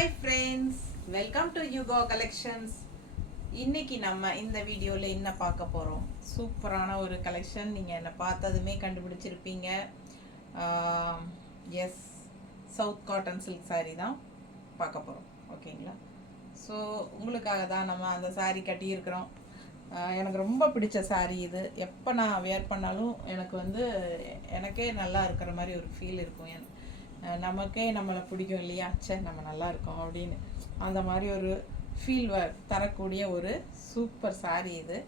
Hi friends, welcome to Yuko collections. இன்னைக்கு நம்ம இந்த வீடியோவில் என்ன பார்க்க போகிறோம்? சூப்பரான ஒரு கலெக்ஷன். நீங்கள் என்னை பார்த்ததுமே கண்டுபிடிச்சிருப்பீங்க. Yes, south cotton silk sari தான் பார்க்க போகிறோம். ஓகேங்களா? ஸோ உங்களுக்காக தான் நம்ம அந்த சாரீ கட்டியிருக்கிறோம். எனக்கு ரொம்ப பிடிச்ச சாரீ இது. எப்போ நான் வேர் பண்ணாலும் எனக்கே நல்லா இருக்கிற மாதிரி ஒரு ஃபீல் இருக்கும். நமக்கே நம்மளை பிடிக்கும் இல்லையா? நம்ம நல்லா இருக்கோம் அப்படின்னு அந்த மாதிரி ஒரு ஃபீல் தரக்கூடிய ஒரு சூப்பர் சாரீ இது.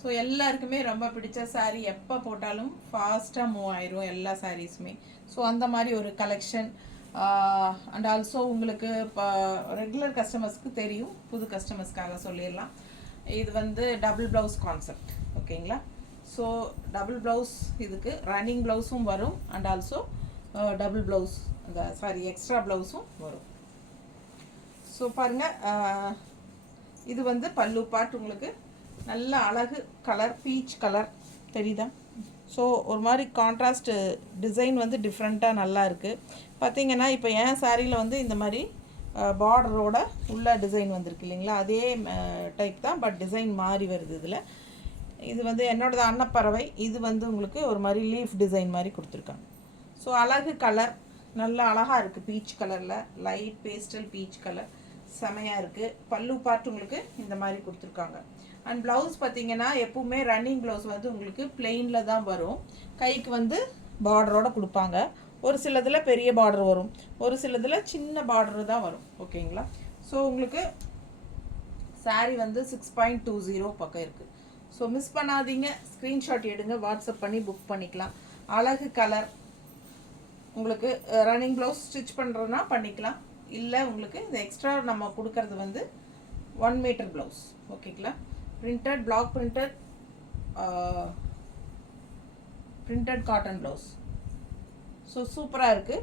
ஸோ எல்லாருக்குமே ரொம்ப பிடிச்ச சாரீ. எப்போ போட்டாலும் ஃபாஸ்ட்டாக மூவ் ஆயிரும் எல்லா சாரீஸுமே. ஸோ அந்த மாதிரி ஒரு கலெக்ஷன். அண்ட் ஆல்சோ உங்களுக்கு இப்போ ரெகுலர் கஸ்டமர்ஸ்க்கு தெரியும், புது கஸ்டமர்ஸ்க்காக சொல்லிடலாம். இது டபுள் ப்ளவுஸ் கான்செப்ட். ஓகேங்களா? ஸோ டபுள் ப்ளவுஸ், இதுக்கு ரன்னிங் ப்ளவுஸும் வரும் and also double blouse extra ப்ளவுஸும் வரும். ஸோ பாருங்கள், இது பல்லு பார்ட். உங்களுக்கு நல்ல அழகு கலர், பீச் கலர் தெரியுதா? ஸோ ஒரு மாதிரி கான்ட்ராஸ்ட் டிசைன் டிஃப்ரெண்ட்டாக நல்லா இருக்குது. பார்த்தீங்கன்னா இப்போ என் சாரியில் இந்த மாதிரி பார்டரோட உள்ள டிசைன் வந்திருக்கு இல்லைங்களா? அதே டைப் தான், பட் டிசைன் மாறி வருது. இதில் இது என்னோடது அன்னப்பறவை. இது உங்களுக்கு ஒரு மாதிரி லீஃப் டிசைன் மாதிரி கொடுத்துருக்காங்க. ஸோ அழகு கலர், நல்லா அழகாக இருக்குது. பீச் கலரில், லைட் பேஸ்டல் பீச் கலர், செமையாக இருக்குது. பல்லு பார்ட் உங்களுக்கு இந்த மாதிரி கொடுத்துருக்காங்க. அண்ட் ப்ளவுஸ் பார்த்தீங்கன்னா எப்பவுமே ரன்னிங் ப்ளவுஸ் உங்களுக்கு பிளெயினில் தான் வரும். கைக்கு பார்டரோடு கொடுப்பாங்க. ஒரு சிலதில் பெரிய பார்டர் வரும், ஒரு சிலதில் சின்ன பார்டர் தான் வரும். ஓகேங்களா? ஸோ உங்களுக்கு சாரீ 6.20 பக்கம் இருக்குது. ஸோ மிஸ் பண்ணாதீங்க, ஸ்க்ரீன்ஷாட் எடுங்க, வாட்ஸ்அப் பண்ணி புக் பண்ணிக்கலாம். அழகு கலர். உங்களுக்கு ரன்னிங் ப்ளவுஸ் ஸ்டிச் பண்ணுறதுனா பண்ணிக்கலாம். இல்லை உங்களுக்கு இந்த எக்ஸ்ட்ரா நம்ம கொடுக்கறது 1 மீட்டர் ப்ளவுஸ். ஓகேங்களா? Printed, block printed cotton blouse. So சூப்பராக இருக்குது.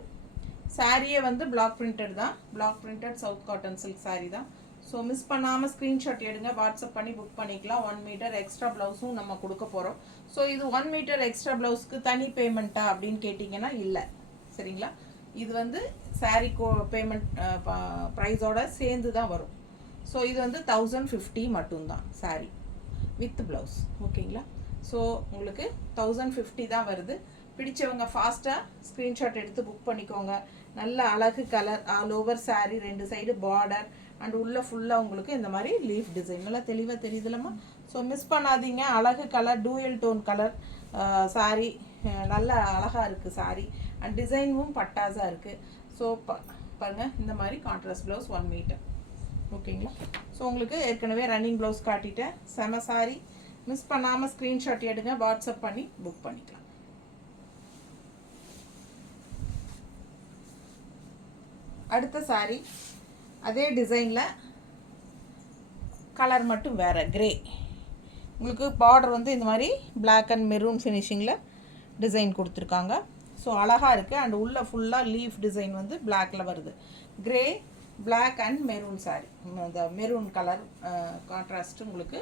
சாரியே பிளாக் பிரிண்டட் தான். Block printed south cotton silk sari தான். ஸோ மிஸ் பண்ணாமல் ஸ்க்ரீன்ஷாட் எடுங்க, வாட்ஸ்அப் பண்ணி புக் பண்ணிக்கலாம். 1 மீட்டர் எக்ஸ்ட்ரா ப்ளவுஸும் நம்ம கொடுக்க போகிறோம். ஸோ இது 1 மீட்டர் எக்ஸ்ட்ரா ப்ளவுஸ்க்கு தனி பேமெண்ட்டா அப்படின்னு கேட்டிங்கன்னா இல்லை. சரிங்களா? இது சாரீ பேமெண்ட் ப்ரைஸோட சேர்ந்து தான் வரும். ஸோ இது 1050 மட்டும்தான் சாரீ வித் ப்ளவுஸ். ஓகேங்களா? ஸோ உங்களுக்கு 1050 தான் வருது. பிடிச்சவங்க ஃபாஸ்ட்டாக ஸ்க்ரீன்ஷாட் எடுத்து புக் பண்ணிக்கோங்க. நல்ல அழகு colour, all over sari, 2 side border and உள்ள ஃபுல்லாக உங்களுக்கு இந்த மாதிரி லீஃப் டிசைன் நல்லா தெளிவாக தெரியுதுலம்மா. ஸோ மிஸ் பண்ணாதீங்க. அழகு colour, dual tone colour sari, நல்ல அழகாக இருக்குது சாரீ. அண்ட் டிசைனும் பட்டாஸாக இருக்குது. ஸோ பாருங்கள், இந்த மாதிரி கான்ட்ராஸ்ட் ப்ளவுஸ் 1 மீட்டர். ஓகேங்களா? ஸோ உங்களுக்கு ஏற்கனவே ரன்னிங் ப்ளவுஸ் காட்டிட்டேன். செம சாரீ. மிஸ் பண்ணாமல் ஸ்க்ரீன்ஷாட் எடுங்க, வாட்ஸ்அப் பண்ணி புக் பண்ணிக்கலாம். அடுத்த சாரீ அதே டிசைனில், கலர் மட்டும் வேறு, கிரே. உங்களுக்கு பார்டர் இந்த மாதிரி பிளாக் அண்ட் மெரூன் ஃபினிஷிங்கில் டிசைன் கொடுத்துருக்காங்க. ஸோ அழகாக இருக்குது. அண்ட் உள்ள ஃபுல்லாக லீஃப் டிசைன் பிளாக்கில் வருது. Grey, black and maroon sari. இந்த மெரூன் கலர் கான்ட்ராஸ்ட் உங்களுக்கு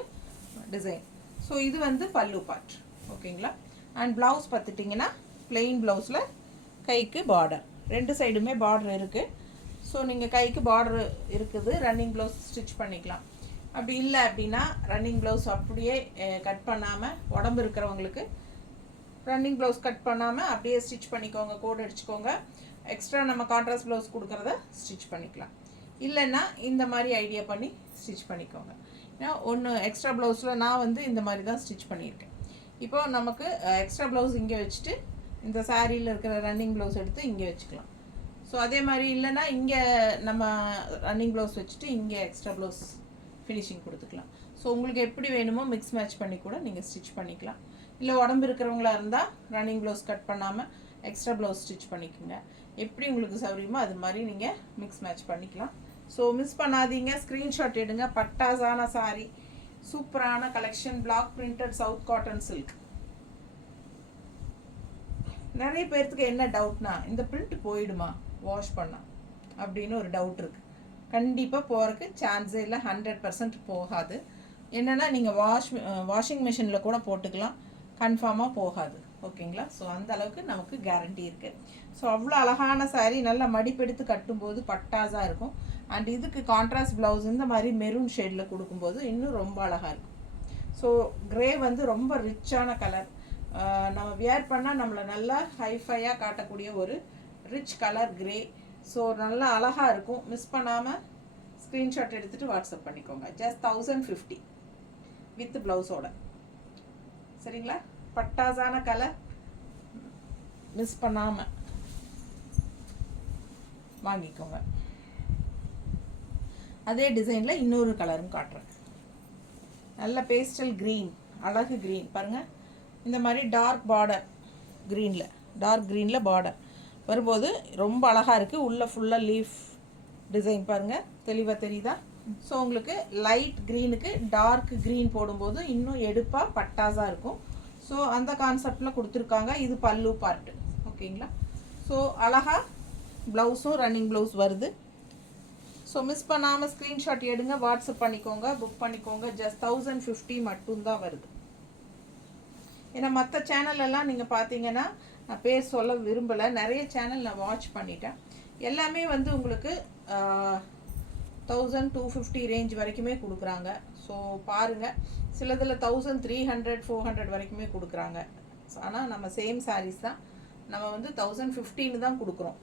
டிசைன். ஸோ இது பல்லு பார்ட். ஓகேங்களா? அண்ட் ப்ளவுஸ் பார்த்துட்டிங்கன்னா பிளெயின் ப்ளவுஸில் கைக்கு பார்டர், 2 சைடுமே பார்டர் இருக்குது. ஸோ நீங்கள் கைக்கு பார்டர் இருக்குது, ரன்னிங் ப்ளவுஸ் ஸ்டிச் பண்ணிக்கலாம். அப்படி இல்லை அப்படின்னா ரன்னிங் ப்ளவுஸ் அப்படியே கட் பண்ணாமல், உடம்பு இருக்கிறவங்களுக்கு ரன்னிங் ப்ளவுஸ் கட் பண்ணாமல் அப்படியே ஸ்டிச் பண்ணிக்கோங்க, கோட் அடிச்சுக்கோங்க. எக்ஸ்ட்ரா நம்ம கான்ட்ராஸ்ட் ப்ளவுஸ் கொடுக்குறத ஸ்டிச் பண்ணிக்கலாம். இல்லைன்னா இந்த மாதிரி ஐடியா பண்ணி ஸ்டிச் பண்ணிக்கோங்க. ஏன்னா ஒன்று எக்ஸ்ட்ரா ப்ளவுஸில் நான் இந்த மாதிரி தான் ஸ்டிச் பண்ணியிருக்கேன். இப்போ நமக்கு எக்ஸ்ட்ரா ப்ளவுஸ் இங்கே வச்சுட்டு இந்த சாரியில் இருக்கிற ரன்னிங் ப்ளவுஸ் எடுத்து இங்கே வச்சுக்கலாம். ஸோ அதே மாதிரி இல்லைன்னா இங்கே நம்ம ரன்னிங் ப்ளவுஸ் வச்சுட்டு இங்கே எக்ஸ்ட்ரா ப்ளவுஸ் ஃபினிஷிங் கொடுத்துக்கலாம். ஸோ உங்களுக்கு எப்படி வேணுமோ மிக்ஸ் மேட்ச் பண்ணி கூட நீங்கள் ஸ்டிச் பண்ணிக்கலாம். இல்லை உடம்பு இருக்கிறவங்களா இருந்தால் ரன்னிங் ப்ளவுஸ் கட் பண்ணாமல் எக்ஸ்ட்ரா ப்ளவுஸ் ஸ்டிச் பண்ணிக்கோங்க. எப்படி உங்களுக்கு சௌகரியமோ அது மாதிரி நீங்கள் மிக்ஸ் மேட்ச் பண்ணிக்கலாம். ஸோ மிஸ் பண்ணாதீங்க, ஸ்க்ரீன்ஷாட் எடுங்க. பட்டாசான சாரீ, சூப்பரான collection, block printed south cotton silk. நிறைய பேர்த்துக்கு என்ன டவுட்னா, இந்த பிரிண்ட் போயிடுமா வாஷ் பண்ணால் அப்படின்னு ஒரு டவுட் இருக்குது. கண்டிப்பாக போகிறதுக்கு சான்ஸே இல்லை, 100% போகாது. என்னென்னா நீங்கள் வாஷிங் மிஷினில் கூட போட்டுக்கலாம், கன்ஃபார்மாக போகாது. ஓகேங்களா? ஸோ அந்த அளவுக்கு நமக்கு கேரண்டி இருக்குது. ஸோ அவ்வளோ அழகான சாரீ, நல்லா மடிப்பெடுத்து கட்டும்போது பட்டாஸாக இருக்கும். அண்ட் இதுக்கு கான்ட்ராஸ்ட் ப்ளவுஸ் இந்த மாதிரி மெரூன் ஷேடில் கொடுக்கும்போது இன்னும் ரொம்ப அழகாக இருக்கும். ஸோ க்ரே வந்து ரொம்ப ரிச்சான கலர், நம்ம வியர் பண்ணால் நம்மளை நல்லா ஹைஃபையாக காட்டக்கூடிய ஒரு ரிச் கலர் க்ரே. ஸோ நல்லா அழகாக இருக்கும். மிஸ் பண்ணாமல் ஸ்க்ரீன்ஷாட் எடுத்துகிட்டு வாட்ஸ்அப் பண்ணிக்கோங்க. ஜஸ்ட் 1050 வித் ப்ளவுஸோட. சரிங்களா? பட்டாசான கலர், மிஸ் பண்ணாமல் வாங்கிக்கோங்க. அதே டிசைனில் இன்னொரு கலரும் காட்டுறேன். நல்ல பேஸ்டல் க்ரீன், அழகு க்ரீன் பாருங்கள். இந்த மாதிரி டார்க் பார்டர் க்ரீனில், டார்க் க்ரீனில் பார்டர் வரும்போது ரொம்ப அழகாக இருக்குது. உள்ளே ஃபுல்லாக லீஃப் டிசைன் பாருங்கள், தெளிவாக தெரியுதா? ஸோ உங்களுக்கு லைட் க்ரீனுக்கு டார்க் க்ரீன் போடும்போது இன்னும் எடுப்பாக பட்டாஸாக இருக்கும். ஸோ அந்த கான்செப்டில் கொடுத்துருக்காங்க. இது பல்லு பார்ட்டு. ஓகேங்களா? ஸோ அழகாக ப்ளவுஸும் ரன்னிங் ப்ளவுஸ் வருது. ஸோ மிஸ் பண்ணாமல் ஸ்க்ரீன்ஷாட் எடுங்க, வாட்ஸ்அப் பண்ணிக்கோங்க, புக் பண்ணிக்கோங்க. ஜஸ்ட் 1050 மட்டும்தான் வருது. ஏன்னா மற்ற சேனலெல்லாம் நீங்கள் பார்த்தீங்கன்னா, நான் பேர் சொல்ல விரும்பலை, நிறைய சேனல் நான் வாட்ச் பண்ணிட்டேன். எல்லாமே வந்து உங்களுக்கு 1250 ரேஞ்ச் வரைக்குமே கொடுக்குறாங்க. ஸோ பாருங்கள், சிலதில் 1300 400 வரைக்குமே கொடுக்குறாங்க. ஆனால் நம்ம சேம் சாரீஸ் தான் நம்ம வந்து 1015 தான் கொடுக்குறோம்.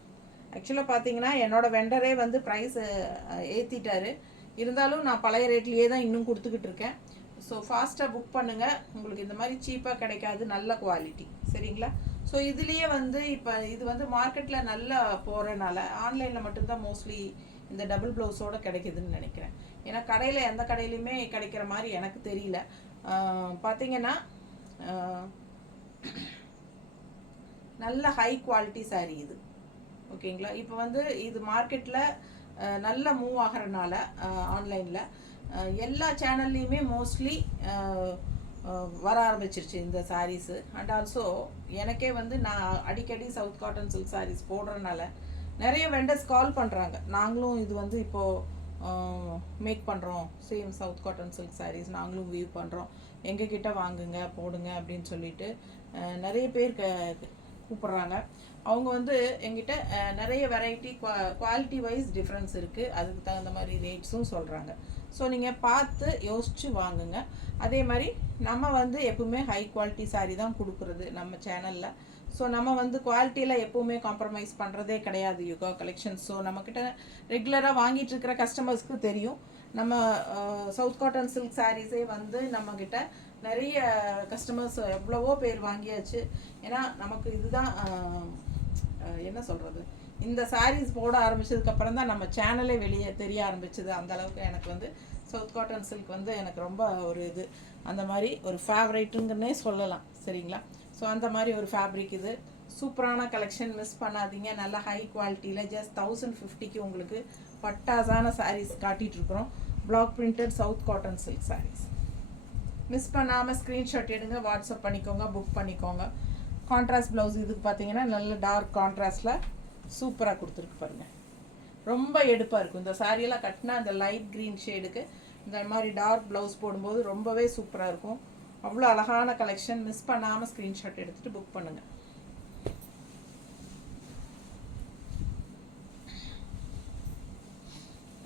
ஆக்சுவலாக பார்த்தீங்கன்னா என்னோடய வெண்டரே வந்து ப்ரைஸ் ஏற்றிட்டாரு. இருந்தாலும் நான் பழைய ரேட்லேயே தான் இன்னும் கொடுத்துக்கிட்டு இருக்கேன். ஸோ ஃபாஸ்ட்டாக புக் பண்ணுங்கள், உங்களுக்கு இந்த மாதிரி சீப்பாக கிடைக்காது, நல்ல குவாலிட்டி. சரிங்களா? ஸோ இதுலேயே வந்து இப்போ இது வந்து மார்க்கெட்டில் நல்லா போகிறனால ஆன்லைனில் மட்டும்தான் மோஸ்ட்லி இந்த டபுள் ப்ளவுஸோடு கிடைக்குதுன்னு நினைக்கிறேன். ஏன்னா கடையில் எந்த கடையிலையுமே கிடைக்கிற மாதிரி எனக்கு தெரியல. பார்த்தீங்கன்னா நல்ல ஹை குவாலிட்டி சாரீ இது. ஓகேங்களா? இப்போ வந்து இது மார்க்கெட்டில் நல்ல மூவ் ஆகிறனால ஆன்லைனில் எல்லா சேனல்லையுமே மோஸ்ட்லி வர ஆரம்பிச்சிருச்சு இந்த சாரீஸு. அண்ட் ஆல்சோ எனக்கே வந்து நான் அடிக்கடி சவுத் காட்டன் சில்க் சாரீஸ் போடுறதுனால நிறைய வெண்டர்ஸ் கால் பண்ணுறாங்க. நாங்களும் இது வந்து இப்போது மேக் பண்ணுறோம், same south cotton silk saris நாங்களும் வியூ பண்ணுறோம், எங்ககிட்ட வாங்குங்க போடுங்க அப்படின்னு சொல்லிட்டு நிறைய பேர் கூப்பிட்றாங்க. அவங்க வந்து எங்கிட்ட நிறைய வெரைட்டி குவாலிட்டி வைஸ் டிஃப்ரென்ஸ் இருக்குது, அதுக்கு தகுந்த மாதிரி ரேட்ஸும் சொல்கிறாங்க. ஸோ நீங்கள் பார்த்து யோசித்து வாங்குங்க. அதே மாதிரி நம்ம வந்து எப்பவுமே ஹை குவாலிட்டி சாரீ தான் கொடுக்குறது நம்ம சேனலில். ஸோ நம்ம வந்து குவாலிட்டியில் எப்போவுமே காம்ப்ரமைஸ் பண்ணுறதே கிடையாது யுகா கலெக்ஷன்ஸ். ஸோ நம்மக்கிட்ட ரெகுலராக வாங்கிட்டு இருக்கிற கஸ்டமர்ஸ்க்கு தெரியும். நம்ம சவுத் காட்டன் சில்க் சாரீஸே வந்து நம்மக்கிட்ட நிறைய கஸ்டமர்ஸ் எவ்வளவோ பேர் வாங்கியாச்சு. ஏன்னா நமக்கு இதுதான் என்ன சொல்கிறது, இந்த சாரீஸ் போட ஆரம்பித்ததுக்கப்புறம் தான் நம்ம சேனலே வெளியே தெரிய ஆரம்பிச்சது. அந்தளவுக்கு எனக்கு வந்து சவுத் காட்டன் சில்க் வந்து எனக்கு ரொம்ப ஒரு இது, அந்த மாதிரி ஒரு ஃபேவரைட்டுங்கன்னே சொல்லலாம். சரிங்களா? ஸோ அந்த மாதிரி ஒரு ஃபேப்ரிக் இது. சூப்பரான கலெக்ஷன், மிஸ் பண்ணாதீங்க. நல்ல ஹை குவாலிட்டியில் ஜஸ்ட் 1050க்கு உங்களுக்கு பட்டாசான சாரீஸ் காட்டிகிட்ருக்குறோம். Black printed south cotton silk saris. Miss பண்ணாமல் ஸ்க்ரீன்ஷாட் எடுங்க, வாட்ஸ்அப் பண்ணிக்கோங்க, புக் பண்ணிக்கோங்க. கான்ட்ராஸ்ட் ப்ளவுஸ் இதுக்கு பார்த்தீங்கன்னா நல்ல டார்க் கான்ட்ராஸ்டில் சூப்பராக கொடுத்துருக்கு பாருங்கள். ரொம்ப எடுப்பாக இருக்கும் இந்த சாரியெல்லாம் கட்டினா. அந்த லைட் க்ரீன் ஷேடுக்கு இந்த மாதிரி டார்க் ப்ளவுஸ் போடும்போது ரொம்பவே சூப்பராக இருக்கும். அவ்வளோ அழகான கலெக்ஷன். மிஸ் பண்ணாமல் ஸ்க்ரீன்ஷாட் எடுத்துகிட்டு புக் பண்ணுங்கள்.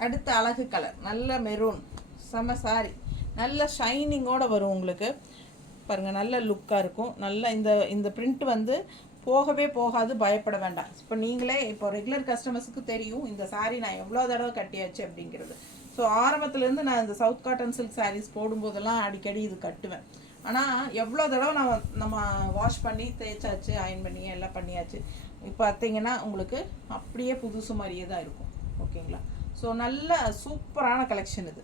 அடுத்த அழகு கலர் நல்ல மெரூன், செம சாரி, நல்ல ஷைனிங்கோடு வரும் உங்களுக்கு பாருங்கள். நல்ல லுக்காக இருக்கும். நல்ல இந்த பிரிண்ட் வந்து போகவே போகாது, பயப்பட வேண்டாம். இப்போ நீங்களே இப்போ ரெகுலர் கஸ்டமர்ஸுக்கு தெரியும் இந்த சாரீ நான் எவ்வளோ தடவை கட்டியாச்சு அப்படிங்கிறது. ஸோ ஆரம்பத்துலேருந்து நான் இந்த சவுத் காட்டன் சில்க் சாரீஸ் போடும்போதெல்லாம் அடிக்கடி இது கட்டுவேன். ஆனால் எவ்வளோ தடவை நம்ம வாஷ் பண்ணி தேய்ச்சாச்சு, அயன் பண்ணி எல்லாம் பண்ணியாச்சு. இப்போ பார்த்தீங்கன்னா உங்களுக்கு அப்படியே புதுசு மாதிரியே தான் இருக்கும். ஓகேங்களா? ஸோ நல்ல சூப்பரான கலெக்ஷன் இது.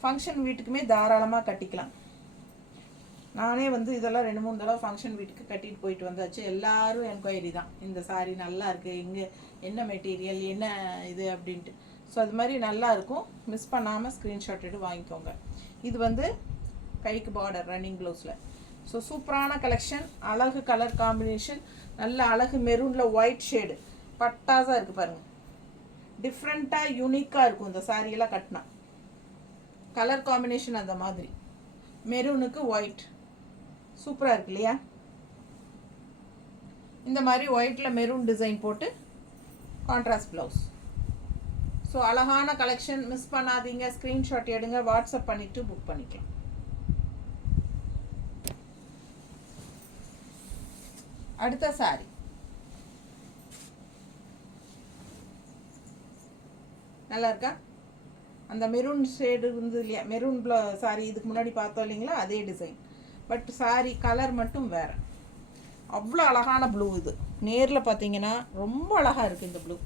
ஃபங்க்ஷன் வீட்டுக்குமே தாராளமாக கட்டிக்கலாம். நானே வந்து இதெல்லாம் 2-3 தடவை ஃபங்க்ஷன் வீட்டுக்கு கட்டிட்டு போயிட்டு வந்தாச்சு. எல்லோரும் என்கொயரி தான், இந்த சாரீ நல்லா இருக்குது, இங்கே என்ன மெட்டீரியல் என்ன இது அப்படின்ட்டு. ஸோ அது மாதிரி நல்லாயிருக்கும். மிஸ் பண்ணாமல் ஸ்க்ரீன்ஷாட் எடுத்து வாங்கிக்கோங்க. இது வந்து கைக்கு பார்டர் ரன்னிங் ப்ளவுஸில். ஸோ சூப்பரான கலெக்ஷன், அழகு கலர் காம்பினேஷன், நல்ல அழகு மெரூனில் ஒயிட் ஷேடு பட்டாஸாக இருக்குது பாருங்கள். டிஃப்ரெண்ட்டாக யூனிக்காக இருக்கும் இந்த சாரியெல்லாம் கட்டினா. கலர் காம்பினேஷன் அந்த மாதிரி மெரூனுக்கு ஒயிட் சூப்பராக இருக்கு இல்லையா? இந்த மாதிரி ஒயிட்டில் மெரூன் டிசைன் போட்டு கான்ட்ராஸ்ட் ப்ளவுஸ். ஸோ ஸோ அழகான கலெக்ஷன், மிஸ் பண்ணாதீங்க. ஸ்க்ரீன்ஷாட் எடுங்க, வாட்ஸ்அப் பண்ணிவிட்டு புக் பண்ணிக்கலாம். அடுத்த சாரி நல்லா இருக்கா? அந்த மெரூன் ஷேடு இருந்தது இல்லையா, மெரூன் சாரி இதுக்கு முன்னாடி பார்த்தோம் இல்லைங்களா, அதே டிசைன். பட் சாரி கலர் மட்டும் வேறு. அவ்வளோ அழகான ப்ளூ இது. நேரில் பார்த்தீங்கன்னா ரொம்ப அழகாக இருக்குது இந்த ப்ளூ.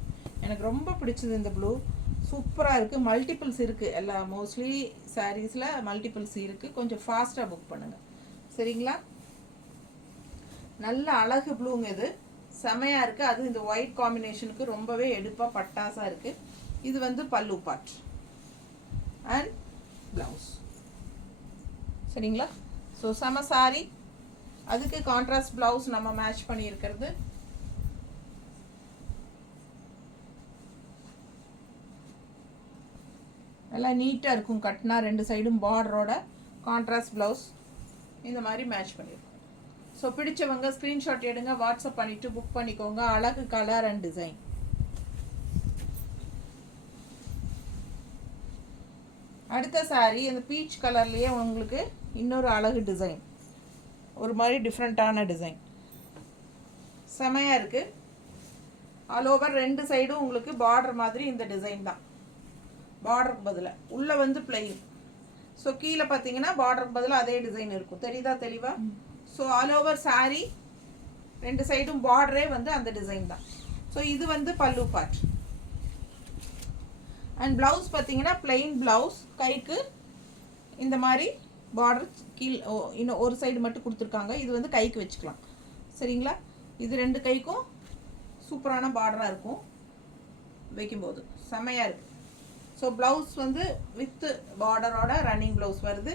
எனக்கு ரொம்ப பிடிச்சது இந்த ப்ளூ. சூப்பராக இருக்குது. மல்டிபிள்ஸ் இருக்குது. எல்லா மோஸ்ட்லி சாரீஸில் மல்டிபிள்ஸ் இருக்குது. கொஞ்சம் ஃபாஸ்ட்டாக புக் பண்ணுங்கள், சரிங்களா? நல்ல அழகு ப்ளூங்க இது. செமையாக இருக்குது. அது இந்த ஒயிட் காம்பினேஷனுக்கு ரொம்பவே எடுப்பாக பட்டாசாக இருக்குது. இது வந்து பல்லு பார்ட் அண்ட் ப்ளவுஸ், சரிங்களா? ஸோ செம சாரி. அதுக்கு கான்ட்ராஸ்ட் ப்ளவுஸ் நம்ம மேட்ச் பண்ணியிருக்கிறது. நல்லா நீட்டாக இருக்கும். கட்டினா 2 சைடும் பார்டரோட கான்ட்ராஸ்ட் ப்ளவுஸ் இந்த மாதிரி மேட்ச் பண்ணியிருக்கோம். ஸோ பிடிச்சவங்க ஸ்க்ரீன்ஷாட் எடுங்க, வாட்ஸ்அப் பண்ணிவிட்டு புக் பண்ணிக்கோங்க. அழகு கலர் அண்ட் டிசைன். அடுத்த சாரீ இந்த பீச் கலர்லேயே உங்களுக்கு இன்னொரு அழகு டிசைன், ஒரு மாதிரி டிஃப்ரெண்ட்டான டிசைன். செமையாக இருக்குது. ஆல் ஓவர் 2 சைடும் உங்களுக்கு பார்டர் மாதிரி இந்த டிசைன் தான். பார்டருக்கு பதிலாக உள்ளே வந்து பிளெயின். ஸோ கீழே பார்த்தீங்கன்னா பார்டருக்கு பதிலாக அதே டிசைன் இருக்கும். தெரியுதா தெளிவா? ஸோ ஆல் ஓவர் சாரீ 2 சைடும் பார்டரே வந்து அந்த டிசைன் தான். ஸோ இது வந்து பல்லு பார்ட். அண்ட் ப்ளவுஸ் பார்த்தீங்கன்னா பிளெயின் ப்ளவுஸ். கைக்கு இந்த மாதிரி பார்டர் இன்னும் ஒரு சைடு மட்டும் கொடுத்துருக்காங்க. இது வந்து கைக்கு வச்சுக்கலாம், சரிங்களா? இது 2 கைக்கும் சூப்பரான பார்டராக இருக்கும் வைக்கும்போது. செம்மையாக இருக்குது. ஸோ ப்ளவுஸ் வந்து வித் பார்டரோட ரன்னிங் ப்ளவுஸ் வருது.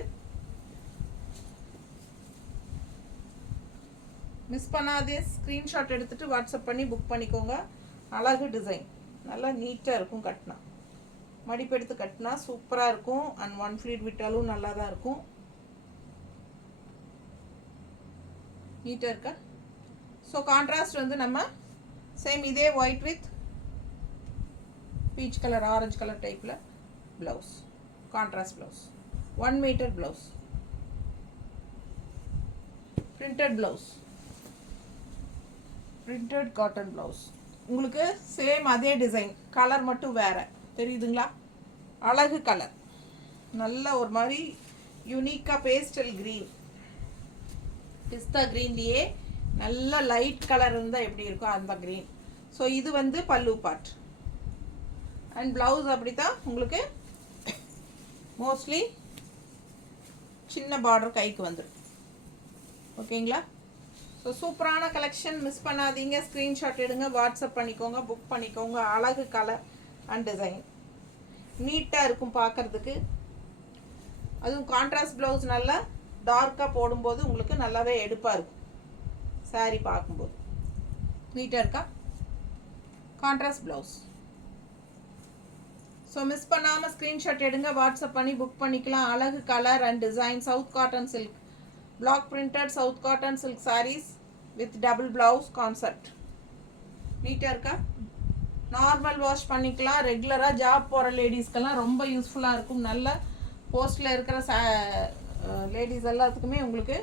மிஸ் பண்ணாதே, ஸ்க்ரீன்ஷாட் எடுத்துகிட்டு வாட்ஸ்அப் பண்ணி புக் பண்ணிக்கோங்க. அழகு டிசைன், நல்லா நீட்டாக இருக்கும். கட்டினா மடிப்பு எடுத்து கட்டினா சூப்பராக இருக்கும். அண்ட் 1 ஃப்ளீட் விட்டாலும் நல்லா தான் இருக்கும். நீட்டாக இருக்கா? ஸோ கான்ட்ராஸ்ட் வந்து நம்ம சேம் இதே white with peach colour, orange colour டைப்பில் blouse. Contrast blouse, 1 metre blouse, printed blouse, printed cotton blouse. உங்களுக்கு சேம் அதே டிசைன், கலர் மட்டும் வேறு. தெரியுதுங்களா? அழகு கலர், நல்ல ஒரு மாதிரி யூனிக்காக பேஸ்டல் க்ரீன், பிஸ்தா க்ரீன்லேயே நல்ல லைட் கலர் இருந்தால் எப்படி இருக்கும் அந்த க்ரீன். ஸோ இது வந்து பல்லு பார்ட். அண்ட் ப்ளவுஸ் அப்படி தான் உங்களுக்கு மோஸ்ட்லி சின்ன பார்டர் கைக்கு வந்துடும். ஓகேங்களா? ஸோ சூப்பரான கலெக்ஷன், மிஸ் பண்ணாதீங்க. ஸ்க்ரீன்ஷாட் எடுங்க, வாட்ஸ்அப் பண்ணிக்கோங்க, புக் பண்ணிக்கோங்க. அழகு கலர் அண்ட் டிசைன் நீட்டாக இருக்கும் பார்க்குறதுக்கு. அதுவும் கான்ட்ராஸ்ட் ப்ளவுஸ் நல்லா டார்க்காக போடும்போது உங்களுக்கு நல்லாவே எடுப்பாக இருக்கும் சாரீ பார்க்கும்போது. நீட்டாக இருக்கா? Contrast blouse. ஸோ மிஸ் பண்ணாமல் ஸ்க்ரீன்ஷாட் எடுங்க, வாட்ஸ்அப் பண்ணி புக் பண்ணிக்கலாம். அழகு colour and design. South cotton silk, black printed south cotton silk saris with double blouse concept. நீட்டாக இருக்கா? நார்மல் வாஷ் பண்ணிக்கலாம். ரெகுலராக ஜாப் போகிற லேடிஸ்க்கெல்லாம் ரொம்ப யூஸ்ஃபுல்லாக இருக்கும். நல்ல போஸ்ட்டில் இருக்கிற லேடிஸ் எல்லாத்துக்குமே உங்களுக்கு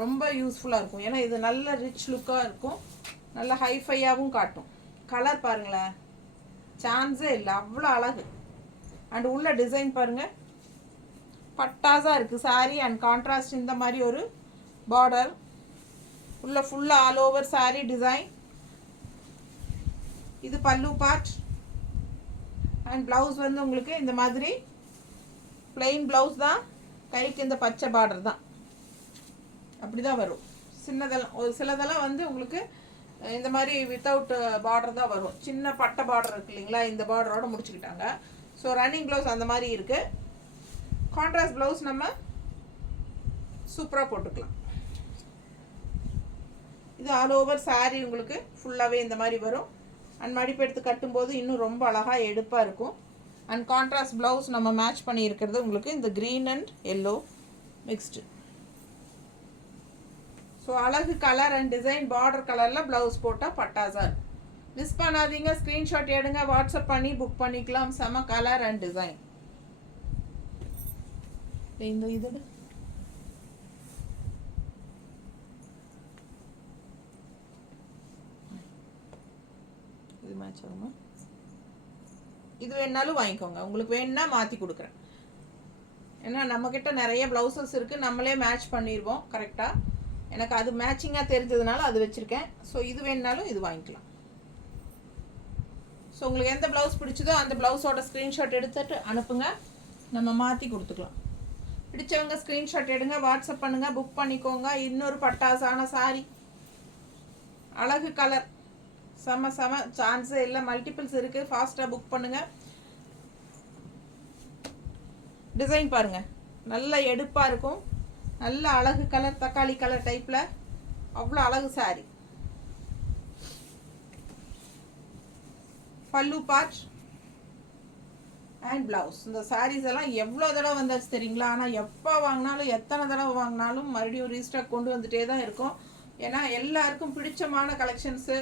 ரொம்ப யூஸ்ஃபுல்லாக இருக்கும். ஏன்னா இது நல்ல ரிச் லுக்காக இருக்கும், நல்ல ஹைஃபையாகவும் காட்டும். கலர் பாருங்களேன், சான்ஸே இல்லை, அவ்வளோ அழகு. அண்ட் உள்ள டிசைன் பாருங்கள், பட்டாசாக இருக்குது சாரீ. அண்ட் கான்ட்ராஸ்ட் இந்த மாதிரி ஒரு பார்டர் உள்ள ஃபுல்லாக ஆல் ஓவர் சாரீ டிசைன். இது பல்லு பார்ட். அண்ட் ப்ளவுஸ் வந்து உங்களுக்கு இந்த மாதிரி பிளெயின் ப்ளவுஸ் தான். கைக்கு இந்த பச்சை பார்டர் தான், அப்படி தான் வரும். சின்னதெல்லாம் ஒரு சிலதெல்லாம் வந்து உங்களுக்கு இந்த மாதிரி வித்தவுட் பார்டர் தான் வரும். சின்ன பட்டை பார்டர் இருக்கு இல்லைங்களா, இந்த பார்டரோட முடிச்சுக்கிட்டாங்க. ஸோ ரன்னிங் ப்ளவுஸ் அந்த மாதிரி இருக்குது. கான்ட்ராஸ்ட் ப்ளவுஸ் நம்ம சூப்பராக போட்டுக்கலாம். இது ஆல் ஓவர் சாரீ உங்களுக்கு ஃபுல்லாகவே இந்த மாதிரி வரும். அண்ட் மடிப்பு எடுத்து கட்டும்போது இன்னும் ரொம்ப அழகாக எடுப்பாக இருக்கும். அண்ட் கான்ட்ராஸ்ட் ப்ளவுஸ் நம்ம மேட்ச் பண்ணியிருக்கிறது உங்களுக்கு இந்த green and yellow mixed. So அழகு கலர் அண்ட் டிசைன். பார்டர் கலரில் ப்ளவுஸ் போட்டால் பட்டாசாக இருக்கும். மிஸ் பண்ணாதீங்க, ஸ்க்ரீன்ஷாட் எடுங்க, வாட்ஸ்அப் பண்ணி புக் பண்ணிக்கலாம். செம கலர் அண்ட் டிசைன். இந்த இது இது மேட்ச் ஆகுமா? இது வேணாலும் வாங்கிக்கோங்க, உங்களுக்கு வேணும்னா மாற்றி கொடுக்குறேன். ஏன்னா நம்மக்கிட்ட நிறைய ப்ளவுசஸ் இருக்குது, நம்மளே மேட்ச் பண்ணிடுவோம் கரெக்டாக. எனக்கு அது மேட்சிங்காக தெரிஞ்சதுனால அது வச்சுருக்கேன். ஸோ இது வேணுனாலும் இது வாங்கிக்கலாம். ஸோ உங்களுக்கு எந்த ப்ளவுஸ் பிடிச்சதோ அந்த ப்ளவுஸோட ஸ்க்ரீன்ஷாட் எடுத்துகிட்டு அனுப்புங்க, நம்ம மாற்றி கொடுத்துக்கலாம். பிடிச்சவங்க ஸ்க்ரீன்ஷாட் எடுங்க, வாட்ஸ்அப் பண்ணுங்கள், புக் பண்ணிக்கோங்க. இன்னொரு பட்டாசான சாரி, அழகு கலர், செம சான்ஸே இல்லை, மல்டிபிள்ஸ் இருக்குது. ஃபாஸ்ட்டாக புக் பண்ணுங்கள். டிசைன் பாருங்கள், நல்ல எடுப்பாக இருக்கும், நல்ல அழகு கலர், தக்காளி கலர் டைப்பில் அவ்வளோ அழகு சாரி. பல்லு பார்ட் அண்ட் ப்ளவுஸ். இந்த சாரீஸ் எல்லாம் எவ்வளோ தடவை வந்தாச்சு தெரியுங்களா? ஆனால் எப்போ வாங்கினாலும் எத்தனை தடவை வாங்கினாலும் மறுபடியும் ரீஸ்டாக் கொண்டு வந்துகிட்டே தான் இருக்கும். ஏன்னா எல்லாருக்கும் பிடிச்சமான கலெக்ஷன்ஸு,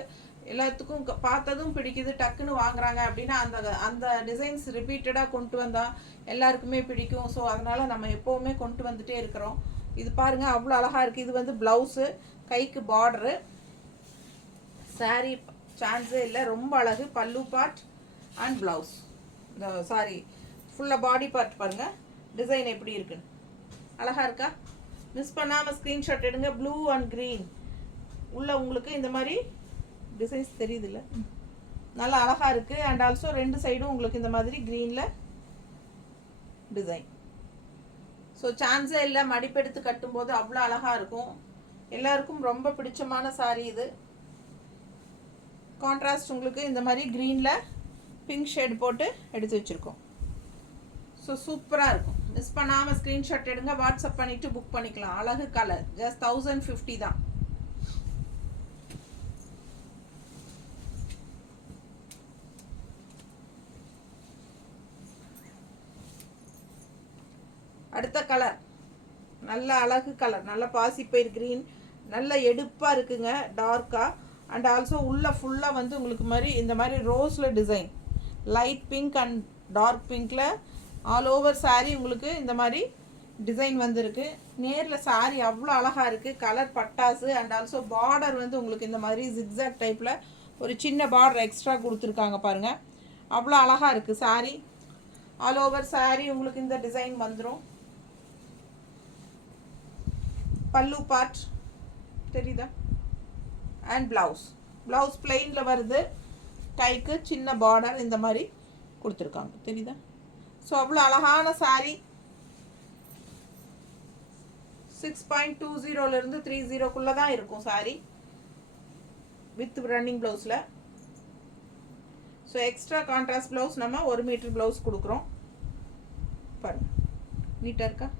எல்லாத்துக்கும் பார்த்ததும் பிடிக்குது, டக்குன்னு வாங்குறாங்க அப்படின்னா அந்த அந்த டிசைன்ஸ் ரிப்பீட்டடாக கொண்டு வந்தால் எல்லாருக்குமே பிடிக்கும். ஸோ அதனால் நம்ம எப்போவுமே கொண்டு வந்துகிட்டே இருக்கிறோம். இது பாருங்கள், அவ்வளோ அழகாக இருக்குது. இது வந்து ப்ளவுஸு, கைக்கு பார்டரு, சாரீ சான்ஸே இல்லை, ரொம்ப அழகு. பல்லு பார்ட் அண்ட் ப்ளவுஸ், இந்த சாரி ஃபுல்லாக பாடி பார்ட் பாருங்கள், டிசைன் எப்படி இருக்குன்னு அழகாக இருக்கா? மிஸ் பண்ணாமல் ஸ்க்ரீன்ஷாட் எடுங்க. ப்ளூ அண்ட் க்ரீன் உள்ள உங்களுக்கு இந்த மாதிரி டிசைன்ஸ் தெரியுது இல்லை, நல்லா அழகாக இருக்குது. அண்ட் ஆல்சோ ரெண்டு சைடும் உங்களுக்கு இந்த மாதிரி க்ரீனில் டிசைன். ஸோ சான்ஸே இல்லை, மடிப்பெடுத்து கட்டும்போது அவ்வளோ அழகாக இருக்கும். எல்லாருக்கும் ரொம்ப பிடிச்சமான சாரீ இது. கான்ட்ராஸ்ட் உங்களுக்கு இந்த மாதிரி க்ரீனில் பிங்க் ஷேட் போட்டு எடுத்து வச்சுருக்கோம். ஸோ சூப்பராக இருக்கும். மிஸ் பண்ணாமல் ஸ்க்ரீன்ஷாட் எடுங்க, வாட்ஸ்அப் பண்ணிவிட்டு புக் பண்ணிக்கலாம். அழகு கலர், ஜஸ்ட் 1050 தான். அடுத்த கலர் நல்ல அழகு கலர், நல்ல பாசிப்பயிர் க்ரீன், நல்ல எடுப்பாக இருக்குங்க, டார்க்காக. அண்ட் ஆல்சோ உள்ள ஃபுல்லாக வந்து உங்களுக்கு மாதிரி இந்த மாதிரி ரோஸில் design, light pink and dark பிங்க்கில் ஆல் ஓவர் சாரீ உங்களுக்கு இந்த மாதிரி டிசைன் வந்துருக்கு. நேரில் சாரீ அவ்வளோ அழகாக இருக்குது, கலர் பட்டாசு. அண்ட் ஆல்சோ பார்டர் வந்து உங்களுக்கு இந்த மாதிரி ஜிக்ஸாக் டைப்பில் ஒரு சின்ன பார்டர் எக்ஸ்ட்ரா கொடுத்துருக்காங்க பாருங்கள், அவ்வளோ அழகாக இருக்குது சாரீ. ஆல் ஓவர் சாரீ உங்களுக்கு இந்த டிசைன் வந்துடும். பல்லு பார்ட் தெரியுதா? அண்ட் ப்ளவுஸ் பிளெயினில் வருது, கைக்கு சின்ன பார்டர் இந்த மாதிரி கொடுத்துருக்காங்க, தெரியுதா? ஸோ அவ்வளோ அழகான சாரீ. 6.20 30 தான் இருக்கும் சாரீ வித் ரன்னிங் ப்ளவுஸில். ஸோ எக்ஸ்ட்ரா கான்ட்ராஸ்ட் ப்ளவுஸ் நம்ம 1 மீட்டர் ப்ளவுஸ் கொடுக்குறோம் பாருங்கள், நீட்டாக இருக்கா?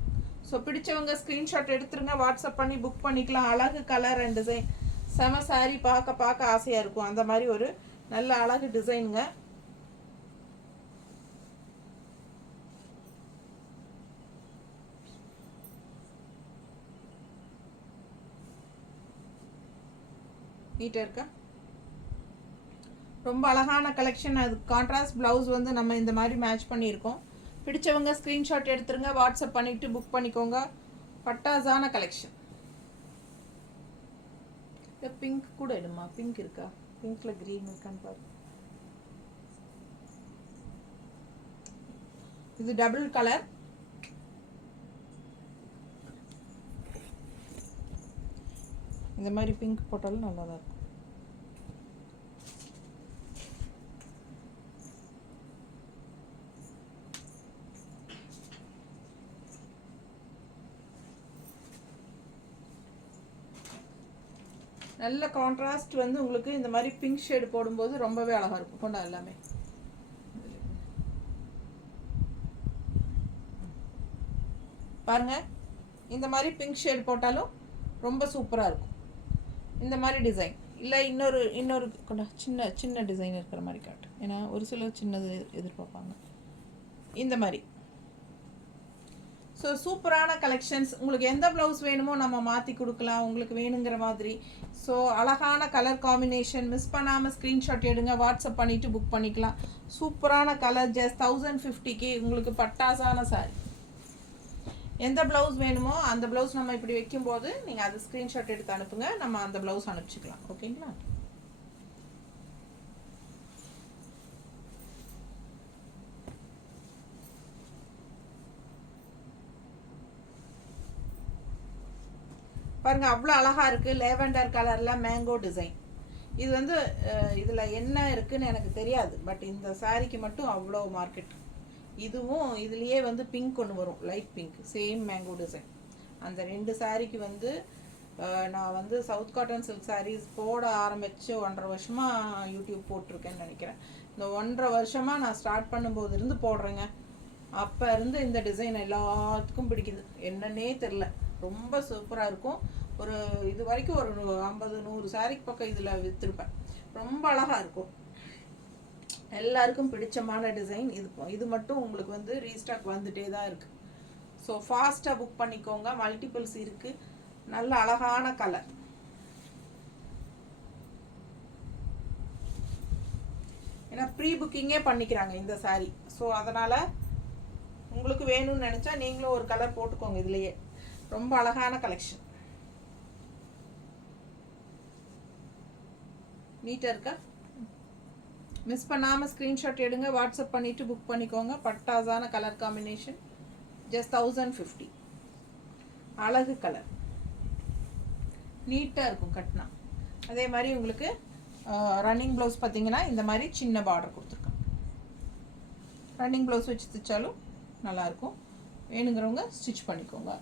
ஸோ பிடிச்சவங்க ஸ்க்ரீன்ஷாட் எடுத்துருங்க, வாட்ஸ்அப் பண்ணி புக் பண்ணிக்கலாம். அழகு கலர் அண்ட் டிசைன், செம சாரீ, பார்க்க ஆசையாக இருக்கும். அந்த மாதிரி ஒரு நல்ல அழகு டிசைனுங்க. நீட்டாக இருக்கா? ரொம்ப அழகான கலெக்ஷன். அது கான்ட்ராஸ்ட் ப்ளவுஸ் வந்து நம்ம இந்த மாதிரி மேட்ச் பண்ணியிருக்கோம். பிடிச்சவங்க ஸ்க்ரீன்ஷாட் எடுத்துருங்க, வாட்ஸ்அப் பண்ணிவிட்டு புக் பண்ணிக்கோங்க. பட்டாசான கலெக்ஷன். பிங்க் கூட எடுமா, பிங்க் இருக்கா? பிங்க்கில் க்ரீன் இருக்கான்னு பாரு. இது டபுள் கலர். இந்த மாதிரி பிங்க் போட்டாலும் நல்லா தான் இருக்கும். நல்ல கான்ட்ராஸ்ட் வந்து உங்களுக்கு இந்த மாதிரி பிங்க் ஷேடு போடும்போது ரொம்பவே அழகாக இருக்கும். கொண்டா எல்லாமே பாருங்கள், இந்த மாதிரி பிங்க் ஷேடு போட்டாலும் ரொம்ப சூப்பராக இருக்கும். இந்த மாதிரி டிசைன் இல்லை இன்னொரு கொண்டா சின்ன டிசைன் இருக்கிற மாதிரி காட்டு, ஏன்னா ஒரு சிலர் சின்னது எதிர்பார்ப்பாங்க. இந்த மாதிரி ஸோ சூப்பரான கலெக்ஷன்ஸ். உங்களுக்கு எந்த ப்ளவுஸ் வேணுமோ நம்ம மாற்றி கொடுக்கலாம் உங்களுக்கு வேணுங்கிற மாதிரி. ஸோ அழகான கலர் காம்பினேஷன். மிஸ் பண்ணாமல் ஸ்க்ரீன்ஷாட் எடுங்க, வாட்ஸ்அப் பண்ணிவிட்டு புக் பண்ணிக்கலாம். சூப்பரான கலர். ஜஸ்ட் 1050K உங்களுக்கு பட்டாசான சாரி. எந்த ப்ளவுஸ் வேணுமோ அந்த ப்ளவுஸ் நம்ம இப்படி வைக்கும்போது நீங்கள் அது ஸ்க்ரீன்ஷாட் எடுத்து அனுப்புங்க, நம்ம அந்த ப்ளவுஸ் அனுப்பிச்சிக்கலாம். ஓகேங்களா? பாருங்கள் அவ்வளோ அழகாக இருக்குது. லேவெண்டர் கலரில் மேங்கோ டிசைன். இது வந்து இதில் என்ன இருக்குதுன்னு எனக்கு தெரியாது, பட் இந்த சாரிக்கு மட்டும் அவ்வளோ மார்க்கெட். இதுவும் இதுலேயே வந்து பிங்க் ஒன்று வரும், light pink, same mango design. அந்த 2 சாரிக்கு வந்து நான் வந்து சவுத் காட்டன் சில்க் சாரீஸ் போட ஆரம்பித்து 1.5 வருஷமாக யூடியூப் போட்டிருக்கேன்னு நினைக்கிறேன். இந்த 1.5 வருஷமாக நான் ஸ்டார்ட் பண்ணும்போது இருந்து போடுறேங்க. அப்போ இருந்து இந்த டிசைன் எல்லாத்துக்கும் பிடிக்குது, என்னன்னே தெரில. ரொம்ப சூப்பராக இருக்கும். ஒரு இது வரைக்கும் ஒரு 50-100 சாரிக்கு பக்கம் இதில் விற்றுருப்பேன். ரொம்ப அழகாக இருக்கும், எல்லாருக்கும் பிடிச்சமான டிசைன். இது மட்டும் உங்களுக்கு வந்து ரீஸ்டாக் வந்துட்டே தான் இருக்குது. ஸோ ஃபாஸ்ட்டாக புக் பண்ணிக்கோங்க. மல்டிபிள்ஸ் இருக்குது. நல்ல அழகான கலர். ஏன்னா ப்ரீ புக்கிங்கே பண்ணிக்கிறாங்க இந்த சாரீ. ஸோ அதனால் உங்களுக்கு வேணும்னு நினச்சா நீங்களும் ஒரு கலர் போட்டுக்கோங்க. இதுலேயே ரொம்ப அழகான கலெக்ஷன். நீட்டாக இருக்கா? மிஸ் பண்ணாமல் ஸ்க்ரீன்ஷாட் எடுங்க, வாட்ஸ்அப் பண்ணிவிட்டு புக் பண்ணிக்கோங்க. பட்டாசான கலர் காம்பினேஷன். ஜஸ்ட் 1050. அழகு கலர், நீட்டாக இருக்கும் கட்டினா. அதே மாதிரி உங்களுக்கு ரன்னிங் ப்ளவுஸ் பார்த்தீங்கன்னா இந்த மாதிரி சின்ன பார்டர் கொடுத்துருக்காங்க. ரன்னிங் ப்ளவுஸ் வச்சு தைச்சாலும் நல்லாயிருக்கும். வேணுங்கிறவங்க ஸ்டிச் பண்ணிக்கோங்க.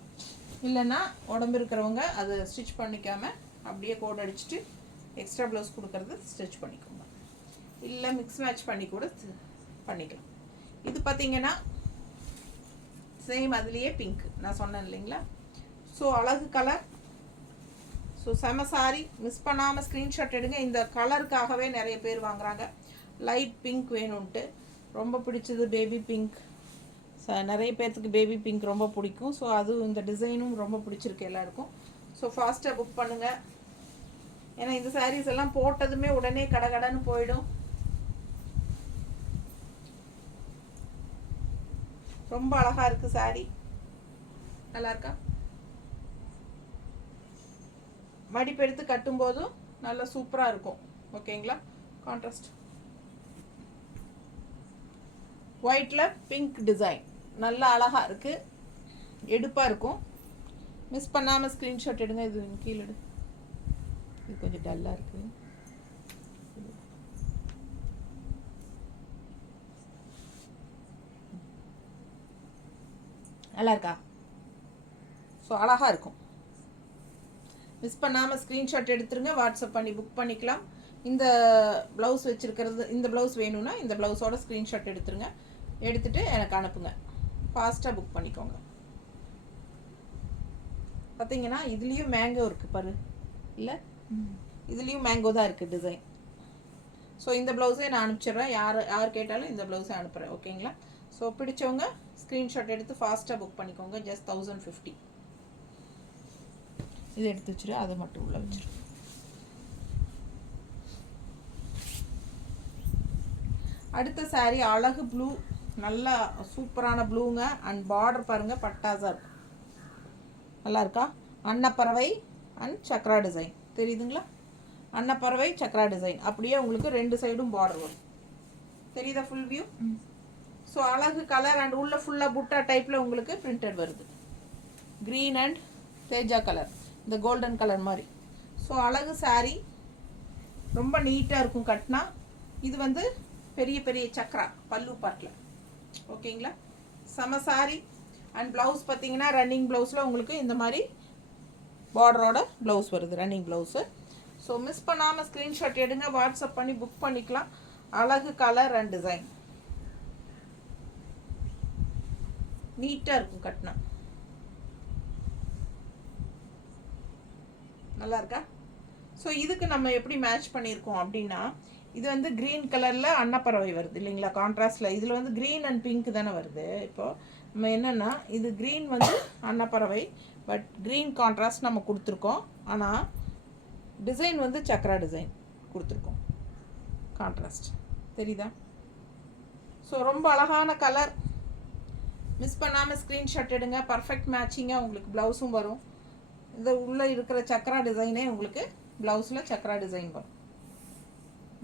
இல்லைன்னா உடம்பு இருக்கிறவங்க அதை ஸ்டிச் பண்ணிக்காமல் அப்படியே கோட் அடிச்சுட்டு எக்ஸ்ட்ரா ப்ளவுஸ் கொடுக்கறது ஸ்டிச் பண்ணிக்கோங்க. இல்லை மிக்ஸ் மேட்ச் பண்ணி கூட பண்ணிக்கலாம். இது பார்த்தீங்கன்னா சேம் அதுலேயே பிங்க் நான் சொன்னேன் இல்லைங்களா? ஸோ அழகு கலர். ஸோ செம சாரி. மிஸ் பண்ணாமல் ஸ்க்ரீன்ஷாட் எடுங்க. இந்த கலருக்காகவே நிறைய பேர் வாங்குறாங்க. லைட் பிங்க் வேணும்ன்ட்டு. ரொம்ப பிடிச்சது பேபி பிங்க். நிறைய பேர்த்துக்கு பேபி பிங்க் ரொம்ப பிடிக்கும். ஸோ அது இந்த டிசைனும் ரொம்ப பிடிச்சிருக்கு எல்லாருக்கும். ஸோ ஃபாஸ்ட்டாக புக் பண்ணுங்கள். ஏன்னா இந்த சாரீஸ் எல்லாம் போட்டதுமே உடனே கடகடன்னு போயிடும். ரொம்ப அழகாக இருக்குது சாரீ. நல்லா இருக்கா? மடிப்பு எடுத்து கட்டும்போதும் நல்லா சூப்பராக இருக்கும். ஓகேங்களா? கான்ட்ராஸ்ட் ஒயிட்டில் பிங்க் டிசைன் நல்லா அழகாக இருக்குது, எடுப்பாக இருக்கும். மிஸ் பண்ணாமல் ஸ்க்ரீன்ஷாட் எடுங்க. இது கீழே எடு. இது கொஞ்சம் டல்லாக இருக்குது. நல்லா இருக்கா? ஸோ அழகாக இருக்கும். மிஸ் பண்ணாமல் ஸ்க்ரீன்ஷாட் எடுத்துருங்க, வாட்ஸ்அப் பண்ணி புக் பண்ணிக்கலாம். இந்த ப்ளவுஸ் வச்சுருக்கிறது, இந்த ப்ளவுஸ் வேணும்னா இந்த ப்ளவுஸோட ஸ்க்ரீன்ஷாட் எடுத்துருங்க. எடுத்துகிட்டு எனக்கு அனுப்புங்க. ஃபாஸ்ட்டாக புக் பண்ணிக்கோங்க. பார்த்தீங்கன்னா இதுலேயும் மேங்கோ இருக்குது பாரு. இல்லை இதுலேயும் மேங்கோ தான் இருக்குது டிசைன். ஸோ இந்த ப்ளவுஸே நான் அனுப்பிச்சிட்றேன். யார் கேட்டாலும் இந்த ப்ளவுஸே அனுப்புகிறேன். ஓகேங்களா? ஸோ பிடிச்சவங்க ஸ்க்ரீன்ஷாட் எடுத்து ஃபாஸ்ட்டாக புக் பண்ணிக்கோங்க. ஜஸ்ட் 1050. இது எடுத்து வச்சுரு, அதை மட்டும் உள்ளே வச்சுரு. அடுத்த சாரீ அழகு ப்ளூ. நல்லா சூப்பரான ப்ளூங்க. அண்ட் பார்டர் பாருங்கள், பட்டாஸாக இருக்கும். நல்லா இருக்கா? அன்னப்பறவை அண்ட் சக்ரா டிசைன் தெரியுதுங்களா? அன்னப்பறவை சக்ரா டிசைன். அப்படியே உங்களுக்கு 2 சைடும் பார்டர் வரும். தெரியுதா ஃபுல் வியூ? ஸோ அழகு கலர். அண்ட் உள்ள ஃபுல்லாக புட்டா டைப்பில் உங்களுக்கு பிரிண்டட் வருது. க்ரீன் அண்ட் தேஜா கலர், இந்த கோல்டன் கலர் மாதிரி. ஸோ அழகு சாரீ, ரொம்ப நீட்டாக இருக்கும் கட்டினா. இது வந்து பெரிய பெரிய சக்ரா பல்லு பார்ட்டில். ஓகேங்களா? செம சாரீ. அண்ட் ப்ளவுஸ் பார்த்தீங்கன்னா ரன்னிங் ப்ளவுஸில் உங்களுக்கு இந்த மாதிரி பார்டரோட ப்ளவுஸ் வருது, ரன்னிங் ப்ளவுஸு. ஸோ மிஸ் பண்ணாமல் ஸ்க்ரீன்ஷாட் எடுங்க, வாட்ஸ்அப் பண்ணி புக் பண்ணிக்கலாம். அழகு கலர் அண்ட் டிசைன் நீட்டாக இருக்கும் கட்டினா. நல்லா இருக்கா? ஸோ இதுக்கு நம்ம எப்படி மேட்ச் பண்ணியிருக்கோம் அப்படின்னா, இது வந்து க்ரீன் கலரில் அன்னப்பறவை வருது இல்லைங்களா? கான்ட்ராஸ்டில் இதில் வந்து க்ரீன் அண்ட் பிங்க் தானே வருது. இப்போது நம்ம என்னென்னா இது க்ரீன் வந்து அன்னப்பறவை, பட் க்ரீன் கான்ட்ராஸ்ட் நம்ம கொடுத்துருக்கோம். ஆனால் டிசைன் வந்து சக்ரா டிசைன் கொடுத்துருக்கோம், கான்ட்ராஸ்ட் தெரியுதா? ஸோ ரொம்ப அழகான கலர். மிஸ் பண்ணாமல் ஸ்க்ரீன்ஷாட் எடுங்க. பர்ஃபெக்ட் மேட்சிங்காக உங்களுக்கு ப்ளவுஸும் வரும். இந்த உள்ளே இருக்கிற சக்ரா டிசைனே உங்களுக்கு ப்ளவுஸில் சக்ரா டிசைன் வரும்.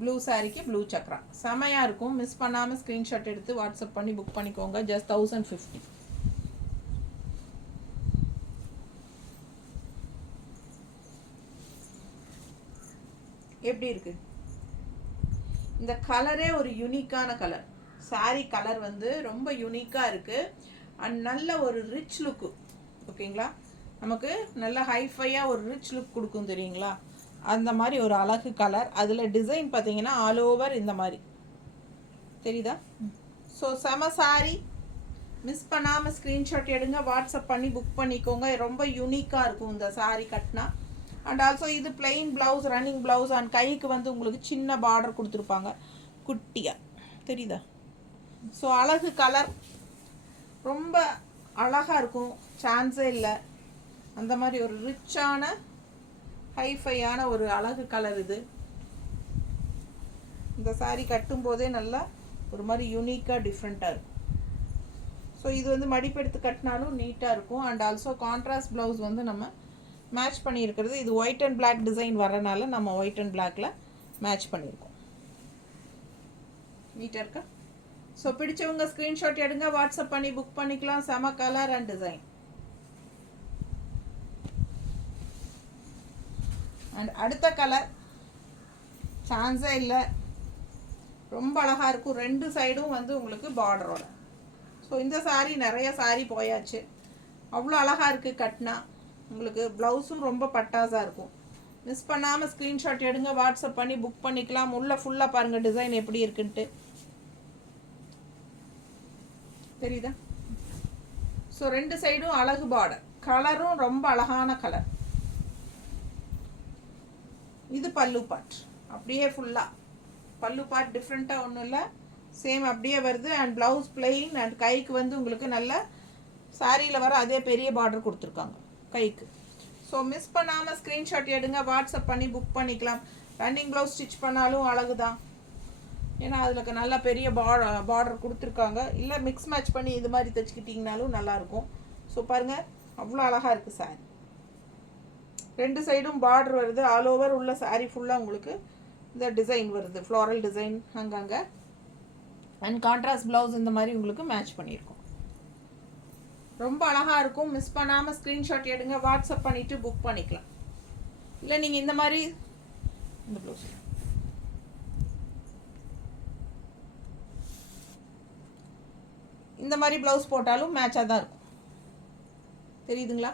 ப்ளூ சாரிக்கு ப்ளூ சக்ரா செமையாக இருக்கும். மிஸ் பண்ணாமல் ஸ்க்ரீன்ஷாட் எடுத்து வாட்ஸ்அப் பண்ணி புக் பண்ணிக்கோங்க. ஜஸ்ட் 1050. எப்படி இருக்குது இந்த கலரே? ஒரு யூனிக்கான கலர். சாரி கலர் வந்து ரொம்ப யூனிக்காக இருக்குது. அண்ட் நல்ல ஒரு ரிச் லுக்கு. ஓகேங்களா? நமக்கு நல்ல ஹைஃபையாக ஒரு ரிச் லுக் கொடுக்கும் தெரியுங்களா? அந்த மாதிரி ஒரு அழகு கலர். அதில் டிசைன் பார்த்தீங்கன்னா ஆல் ஓவர் இந்த மாதிரி தெரியுதா? ஸோ செம சாரி. மிஸ் பண்ணாமல் ஸ்க்ரீன்ஷாட் எடுங்க, வாட்ஸ்அப் பண்ணி புக் பண்ணிக்கோங்க. ரொம்ப யூனிக்காக இருக்கும் இந்த சாரி கட்டினா. அண்ட் ஆல்சோ இது plain blouse, running blouse. And கைக்கு வந்து உங்களுக்கு சின்ன பார்டர் கொடுத்துருப்பாங்க குட்டியாக, தெரியுதா? ஸோ அழகு கலர், ரொம்ப அழகாக இருக்கும், சான்ஸே இல்லை. அந்த மாதிரி ஒரு ரிச்சான ஹைஃபையான ஒரு அழகு கலர் இது. இந்த சாரீ கட்டும்போதே நல்லா ஒரு மாதிரி யூனிக்காக டிஃப்ரெண்ட்டாக இருக்கும். ஸோ இது வந்து மடிப்பெடுத்து கட்டினாலும் நீட்டாக இருக்கும். அண்ட் ஆல்சோ கான்ட்ராஸ்ட் ப்ளவுஸ் வந்து நம்ம மேட்ச் பண்ணியிருக்கிறது. இது ஒயிட் அண்ட் பிளாக் டிசைன் வரனால நம்ம ஒயிட் அண்ட் பிளாக்ல மேட்ச் பண்ணியிருக்கோம். நீட்டாக இருக்கா? ஸோ பிடிச்சவங்க ஸ்க்ரீன்ஷாட் எடுங்க, வாட்ஸ்அப் பண்ணி புக் பண்ணிக்கலாம். செம கலர் அண்ட் டிசைன். அண்ட் அடுத்த கலர் சான்ஸே இல்லை, ரொம்ப அழகாக இருக்கும். ரெண்டு சைடும் வந்து உங்களுக்கு பார்டரோட. ஸோ இந்த சாரீ நிறைய சாரீ போயாச்சு. அவ்வளோ அழகாக இருக்குது கட்டினா. உங்களுக்கு ப்ளவுஸும் ரொம்ப பட்டாஸாக இருக்கும். மிஸ் பண்ணாமல் ஸ்க்ரீன்ஷாட் எடுங்க, வாட்ஸ்அப் பண்ணி புக் பண்ணிக்கலாம். உள்ள ஃபுல்லாக பாருங்கள் டிசைன் எப்படி இருக்குன்ட்டு, தெரியுதா? ஸோ ரெண்டு சைடும் அழகு பார்டர். கலரும் ரொம்ப அழகான கலர். இது பல்லு பார்ட். அப்படியே ஃபுல்லாக பல்லு பார்ட் டிஃப்ரெண்ட்டாக ஒன்றும் இல்லை, சேம் அப்படியே வருது. And blouse plain. அண்ட் கைக்கு வந்து உங்களுக்கு நல்ல சாரியில் வர அதே பெரிய பார்டர் கொடுத்துருக்காங்க கைக்கு. ஸோ மிஸ் பண்ணாமல் ஸ்க்ரீன்ஷாட் எடுங்க, வாட்ஸ்அப் பண்ணி புக் பண்ணிக்கலாம். ரன்னிங் ப்ளவுஸ் ஸ்டிச் பண்ணாலும் அழகு தான், ஏன்னா அதில் நல்லா பெரிய பார்டர் கொடுத்துருக்காங்க. இல்லை மிக்ஸ் மேட்ச் பண்ணி இது மாதிரி தைச்சிக்கிட்டிங்கனாலும் நல்லாயிருக்கும். ஸோ பாருங்கள் அவ்வளோ அழகாக இருக்குது சாரி. ரெண்டு சைடும் பார்டர் வருது. ஆல் ஓவர் உள்ள சாரீ ஃபுல்லாக உங்களுக்கு இந்த டிசைன் வருது, ஃப்ளாரல் டிசைன் அங்கங்கே. அண்ட் கான்ட்ராஸ்ட் ப்ளவுஸ் இந்த மாதிரி உங்களுக்கு மேட்ச் பண்ணியிருக்கோம். ரொம்ப அழகாக இருக்கும். மிஸ் பண்ணாமல் ஸ்க்ரீன்ஷாட் எடுங்க, வாட்ஸ்அப் பண்ணிவிட்டு புக் பண்ணிக்கலாம். இல்லை நீங்கள் இந்த மாதிரி இந்த ப்ளவுஸ் இந்த மாதிரி ப்ளவுஸ் போட்டாலும் மேட்சாக தான் இருக்கும், தெரியுதுங்களா?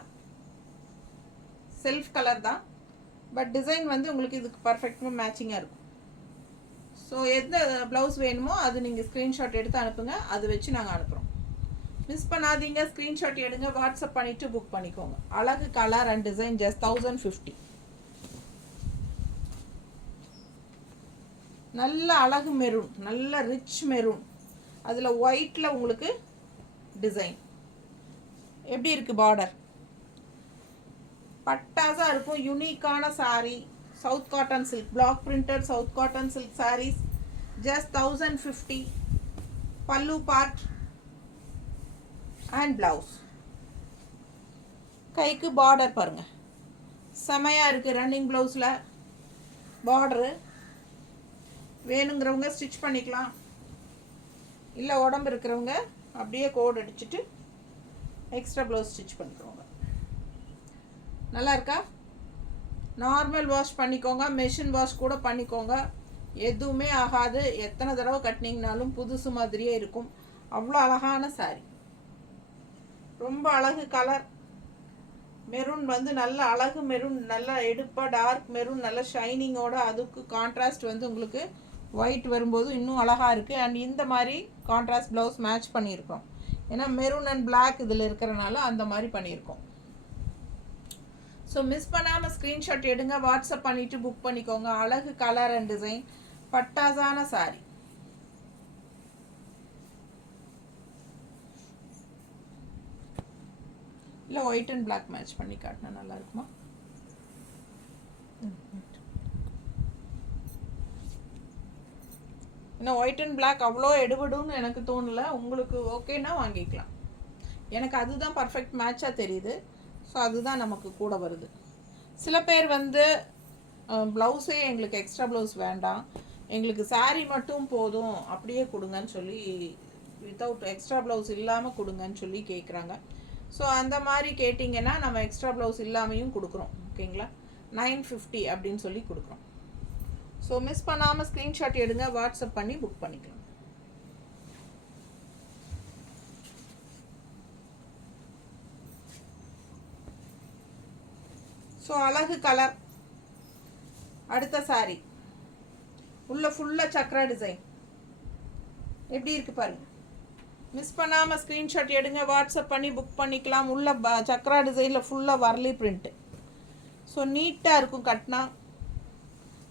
செல்ஃப் கலர் தான், பட் டிசைன் வந்து உங்களுக்கு இதுக்கு பர்ஃபெக்டாக மேட்சிங்காக இருக்கும். ஸோ எந்த ப்ளவுஸ் வேணுமோ அது நீங்கள் ஸ்க்ரீன்ஷாட் எடுத்து அனுப்புங்க, அது வச்சு நாங்கள் அனுப்புகிறோம். மிஸ் பண்ணாதீங்க, ஸ்க்ரீன்ஷாட் எடுங்க, வாட்ஸ்அப் பண்ணிவிட்டு புக் பண்ணிக்கோங்க. அழகு கலர் அண்ட் டிசைன். ஜஸ்ட் 1050. நல்ல அழகு மெரூன், நல்ல ரிச் மெரூன். அதில் ஒயிட்டில் உங்களுக்கு டிசைன் எப்படி இருக்குது? பார்டர் பட்டாஸாக இருக்கும். யூனிக்கான sari. South cotton silk, black printed south cotton silk saris. Just 1050. பல்லு பார்ட் அண்ட் ப்ளவுஸ். கைக்கு பார்டர் பாருங்கள் செமையாக இருக்குது. ரன்னிங் ப்ளவுஸில் பார்டரு வேணுங்கிறவங்க ஸ்டிச் பண்ணிக்கலாம். இல்லை உடம்பு இருக்கிறவங்க அப்படியே கோட் அடிச்சுட்டு எக்ஸ்ட்ரா ப்ளவுஸ் ஸ்டிச் பண்ணிக்கிறோங்க. நல்லா இருக்கா? நார்மல் வாஷ் பண்ணிக்கோங்க, மெஷின் வாஷ் கூட பண்ணிக்கோங்க, எதுவுமே ஆகாது. எத்தனை தடவை கட்டினீங்கனாலும் புதுசு மாதிரியே இருக்கும். அவ்வளோ அழகான சாரி. ரொம்ப அழகு கலர். மெரூன் வந்து நல்ல அழகு மெரூன், நல்ல எடுப்பாக டார்க் மெரூன், நல்ல ஷைனிங்கோட. அதுக்கு கான்ட்ராஸ்ட் வந்து உங்களுக்கு ஒயிட் வரும்போது இன்னும் அழகாக இருக்குது. அண்ட் இந்த மாதிரி கான்ட்ராஸ்ட் ப்ளவுஸ் மேட்ச் பண்ணியிருக்கோம், ஏன்னா மெரூன் அண்ட் பிளாக் இதில் இருக்கிறனால அந்த மாதிரி பண்ணியிருக்கோம். ஸோ மிஸ் பண்ணாமல் ஸ்க்ரீன்ஷாட் எடுங்க, வாட்ஸ்அப் பண்ணிவிட்டு புக் பண்ணிக்கோங்க. அழகு கலர் அண்ட் டிசைன், பட்டாசான சாரி. இல்லை ஒயிட் அண்ட் பிளாக் மேட்ச் பண்ணி காட்டினா நல்லா இருக்குமா? இன்னும் ஒயிட் அண்ட் பிளாக் அவ்வளோ எடுபடும்னு எனக்கு தோணலை. உங்களுக்கு ஓகேன்னா வாங்கிக்கலாம். எனக்கு அதுதான் பர்ஃபெக்ட் மேட்சாக தெரியுது. ஸோ அதுதான் நமக்கு கூட வருது. சில பேர் வந்து ப்ளவுஸே எங்களுக்கு எக்ஸ்ட்ரா ப்ளவுஸ் வேண்டாம், எங்களுக்கு சாரீ மட்டும் போதும் அப்படியே கொடுங்கன்னு சொல்லி, வித்தவுட் எக்ஸ்ட்ரா ப்ளவுஸ் இல்லாமல் கொடுங்கன்னு சொல்லி கேட்குறாங்க. ஸோ அந்த மாதிரி கேட்டிங்கன்னா நம்ம எக்ஸ்ட்ரா ப்ளவுஸ் இல்லாமையும் கொடுக்குறோம். ஓகேங்களா? 950 அப்படின்னு சொல்லி கொடுக்குறோம். ஸோ மிஸ் பண்ணாமல் ஸ்க்ரீன்ஷாட் எடுங்க, வாட்ஸ்அப் பண்ணி புக் பண்ணிக்கலாம். ஸோ அழகு கலர். அடுத்த சாரி உள்ள ஃபுல்லாக சக்ரா டிசைன் எப்படி இருக்கு பாருங்க. மிஸ் பண்ணாமல் ஸ்க்ரீன்ஷாட் எடுங்க, வாட்ஸ்அப் பண்ணி புக் பண்ணிக்கலாம். உள்ள சக்ரா டிசைனில் ஃபுல்லாக வரலி பிரிண்ட்டு. ஸோ நீட்டாக இருக்கும் கட்டினா.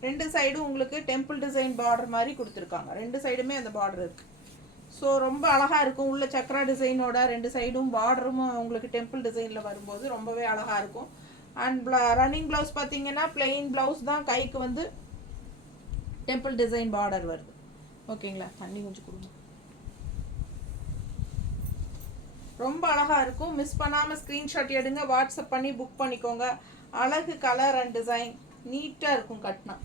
ரெண்டு சைடும் உங்களுக்கு டெம்பிள் டிசைன் பார்டர் மாதிரி கொடுத்துருக்காங்க. ரெண்டு சைடுமே அந்த பார்டர் இருக்குது. ஸோ ரொம்ப அழகாக இருக்கும். உள்ள சக்ரா டிசைனோட ரெண்டு சைடும் பார்டரும் உங்களுக்கு டெம்பிள் டிசைனில் வரும்போது ரொம்பவே அழகாக இருக்கும். அண்ட் ரன்னிங் ப்ளவுஸ் பார்த்தீங்கன்னா பிளெயின் ப்ளவுஸ் தான், கைக்கு வந்து டெம்பிள் டிசைன் பார்டர் வருது. ஓகேங்களா? தண்ணி கொஞ்சம் கொடுங்க. ரொம்ப அழகாக இருக்கும். மிஸ் பண்ணாமல் ஸ்க்ரீன்ஷாட் எடுங்க, வாட்ஸ்அப் பண்ணி புக் பண்ணிக்கோங்க. அழகு கலர் அண்ட் டிசைன் நீட்டாக இருக்கும் கட்டினா.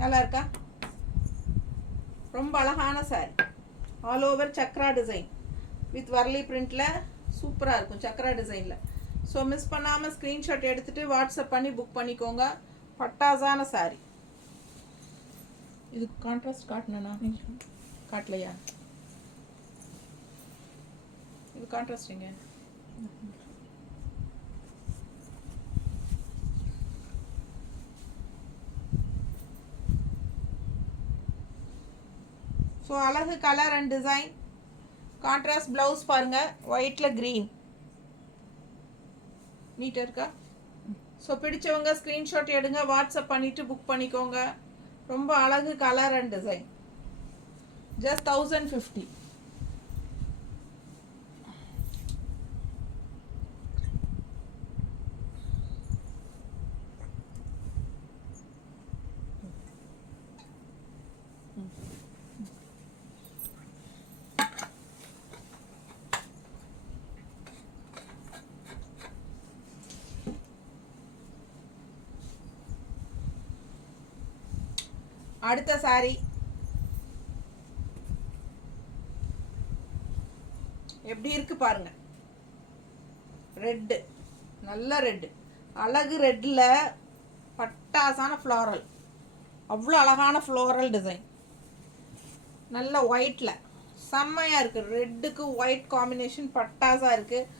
நல்லா இருக்கா? ரொம்ப அழகான sari. All over chakra design with Warli பிரிண்டில் சூப்பராக இருக்கும் சக்ரா டிசைனில். ஸோ மிஸ் பண்ணாமல் ஸ்க்ரீன்ஷாட் எடுத்துகிட்டு வாட்ஸ்அப் பண்ணி புக் பண்ணிக்கோங்க. பட்டாசான சாரி. இதுக்கு கான்ட்ராஸ்ட் காட்டணும்னா காட்டலையா? இது கான்ட்ராஸ்டிங்க. ஸோ அழகு colour and design. Contrast blouse பாருங்கள், ஒயிட்டில் க்ரீன். நீட்டாக இருக்கா? ஸோ பிடிச்சவங்க ஸ்க்ரீன்ஷாட் எடுங்க, வாட்ஸ்அப் பண்ணிவிட்டு புக் பண்ணிக்கோங்க. ரொம்ப அழகு கலர் அண்ட் டிசைன். ஜஸ்ட் 1050. அடுத்த சாரி எப்படி இருக்கு பாருங்க. ரெட்டு, நல்ல ரெட்டு, அழகு ரெட்டில் பட்டாசான ஃப்ளாரல். அவ்வளோ அழகான ஃப்ளோரல் டிசைன். நல்ல ஒயிட்டில் செம்மையாக இருக்குது. ரெட்டுக்கு ஒயிட் காம்பினேஷன் பட்டாசாக இருக்குது.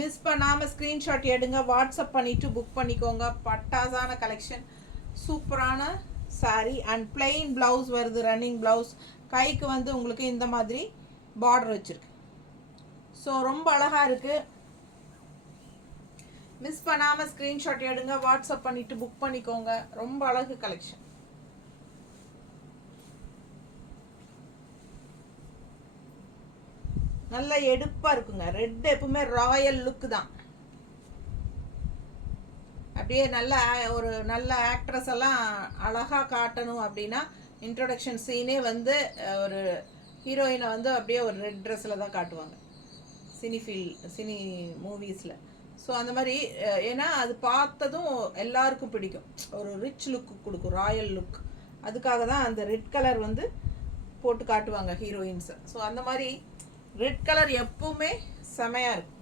மிஸ் பண்ணாமல் ஸ்க்ரீன்ஷாட் எடுங்க, வாட்ஸ்அப் பண்ணிவிட்டு புக் பண்ணிக்கோங்க. பட்டாசான கலெக்ஷன், சூப்பரான சாரி. அண்ட் பிளெயின் ப்ளவுஸ் வருது, ரன்னிங் ப்ளவுஸ். கைக்கு வந்து உங்களுக்கு இந்த மாதிரி பார்டர் வச்சுருக்கு. ஸோ ரொம்ப அழகாக இருக்குது. மிஸ் பண்ணாமல் ஸ்க்ரீன்ஷாட் எடுங்க, வாட்ஸ்அப் பண்ணிவிட்டு புக் பண்ணிக்கோங்க. ரொம்ப அழகு கலெக்ஷன். நல்ல எடுப்பாக இருக்குங்க. ரெட் எப்பவுமே ராயல் லுக்கு தான். அப்படியே நல்ல ஒரு நல்ல ஆக்ட்ரஸ் எல்லாம் அழகாக காட்டணும் அப்படின்னா இன்ட்ரொடக்ஷன் சீனே வந்து ஒரு ஹீரோயினை வந்து அப்படியே ஒரு ரெட் ட்ரெஸ்ஸில் தான் காட்டுவாங்க சினி மூவிஸில். ஸோ அந்த மாதிரி, ஏன்னா அது பார்த்ததும் எல்லாருக்கும் பிடிக்கும். ஒரு ரிச் லுக்கு கொடுக்கும், ராயல் லுக். அதுக்காக தான் அந்த ரெட் கலர் வந்து போட்டு காட்டுவாங்க ஹீரோயின்ஸை. ஸோ அந்த மாதிரி ரெட் கலர் எப்பவுமே செமையாக இருக்கும்.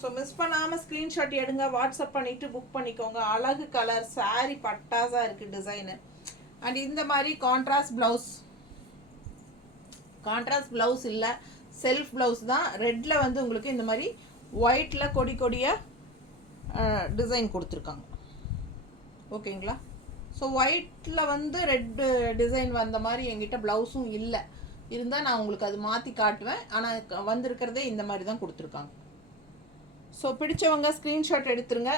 ஸோ மிஸ் பண்ணாமல் ஸ்க்ரீன்ஷாட் எடுங்க, வாட்ஸ்அப் பண்ணிவிட்டு புக் பண்ணிக்கோங்க. அழகு கலர் சாரி, பட்டாசாக இருக்குது டிசைனு. அண்ட் இந்த மாதிரி கான்ட்ராஸ்ட் ப்ளவுஸ் இல்லை, செல்ஃப் ப்ளவுஸ் தான். ரெட்டில் வந்து உங்களுக்கு இந்த மாதிரி ஒயிட்டில் கொடியாக டிசைன் கொடுத்துருக்காங்க. ஓகேங்களா? ஸோ ஒயிட்டில் வந்து ரெட் டிசைன் வந்த மாதிரி என்கிட்ட ப்ளவுஸும் இல்லை. இருந்தால் நான் உங்களுக்கு அது மாற்றி காட்டுவேன். ஆனால் வந்திருக்கிறதே இந்த மாதிரி தான் கொடுத்துருக்காங்க. ஸோ பிடிச்சவங்க ஸ்க்ரீன்ஷாட் எடுத்துருங்க,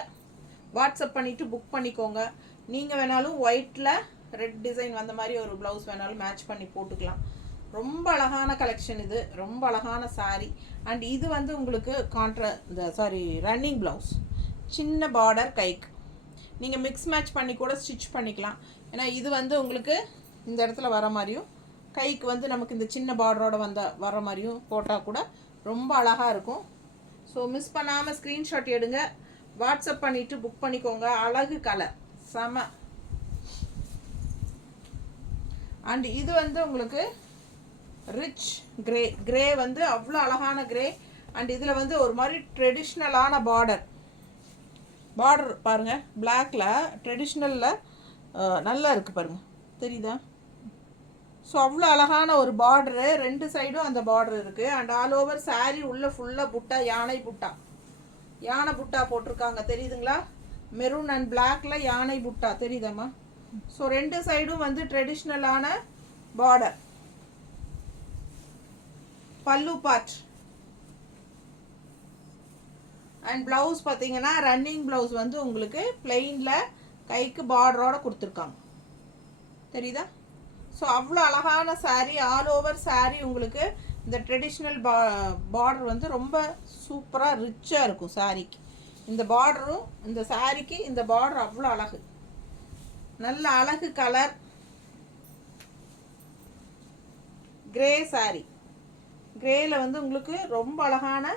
வாட்ஸ்அப் பண்ணிவிட்டு புக் பண்ணிக்கோங்க. நீங்கள் வேணாலும் ஒயிட்டில் ரெட் டிசைன் வந்த மாதிரி ஒரு ப்ளவுஸ் வேணாலும் மேட்ச் பண்ணி போட்டுக்கலாம். ரொம்ப அழகான கலெக்ஷன் இது, ரொம்ப அழகான saree. அண்ட் இது வந்து உங்களுக்கு ரன்னிங் ப்ளவுஸ், சின்ன பார்டர் கைக்கு நீங்கள் மிக்ஸ் மேட்ச் பண்ணி கூட ஸ்டிச் பண்ணிக்கலாம். ஏன்னா இது வந்து உங்களுக்கு இந்த இடத்துல வர மாதிரியும் கைக்கு வந்து நமக்கு இந்த சின்ன பார்டரோட வர மாதிரியும் போட்டால் கூட ரொம்ப அழகாக இருக்கும். ஸோ மிஸ் பண்ணாமல் ஸ்க்ரீன்ஷாட் எடுங்க, வாட்ஸ்அப் பண்ணிவிட்டு புக் பண்ணிக்கோங்க. அழகு கலர் செம. அண்ட் இது வந்து உங்களுக்கு ரிச் கிரே வந்து அவ்வளோ அழகான கிரே. அண்ட் இதில் வந்து ஒரு மாதிரி ட்ரெடிஷ்னலான பார்டர் பாருங்கள், பிளாக்ல ட்ரெடிஷ்னலில் நல்லா இருக்குது பாருங்கள், தெரியுதா? ஸோ அவ்வளோ அழகான ஒரு பார்டரு, 2 சைடும் அந்த பார்டர் இருக்குது. அண்ட் ஆல் ஓவர் saree உள்ள ஃபுல்லாக புட்டா, யானை புட்டா போட்டிருக்காங்க, தெரியுதுங்களா? மெரூன் அண்ட் பிளாக்ல யானை புட்டா தெரியுதாம்மா? ஸோ 2 சைடும் வந்து ட்ரெடிஷ்னலான பார்டர். பல்லு பார்ட் அண்ட் ப்ளவுஸ் பார்த்தீங்கன்னா ரன்னிங் ப்ளவுஸ் வந்து உங்களுக்கு பிளெயினில் கைக்கு பார்டரோட கொடுத்துருக்காங்க, தெரியுதா? ஸோ அவ்வளோ அழகான saree, ஆல் ஓவர் saree உங்களுக்கு இந்த ட்ரெடிஷ்னல் பார்டர் வந்து ரொம்ப சூப்பராக ரிச்சாக இருக்கும் சாரீக்கு. இந்த பார்டரும் இந்த சாரீக்கு இந்த பார்டர் அவ்வளோ அழகு, நல்ல அழகு கலர். கிரே saree, கிரேல வந்து உங்களுக்கு ரொம்ப அழகான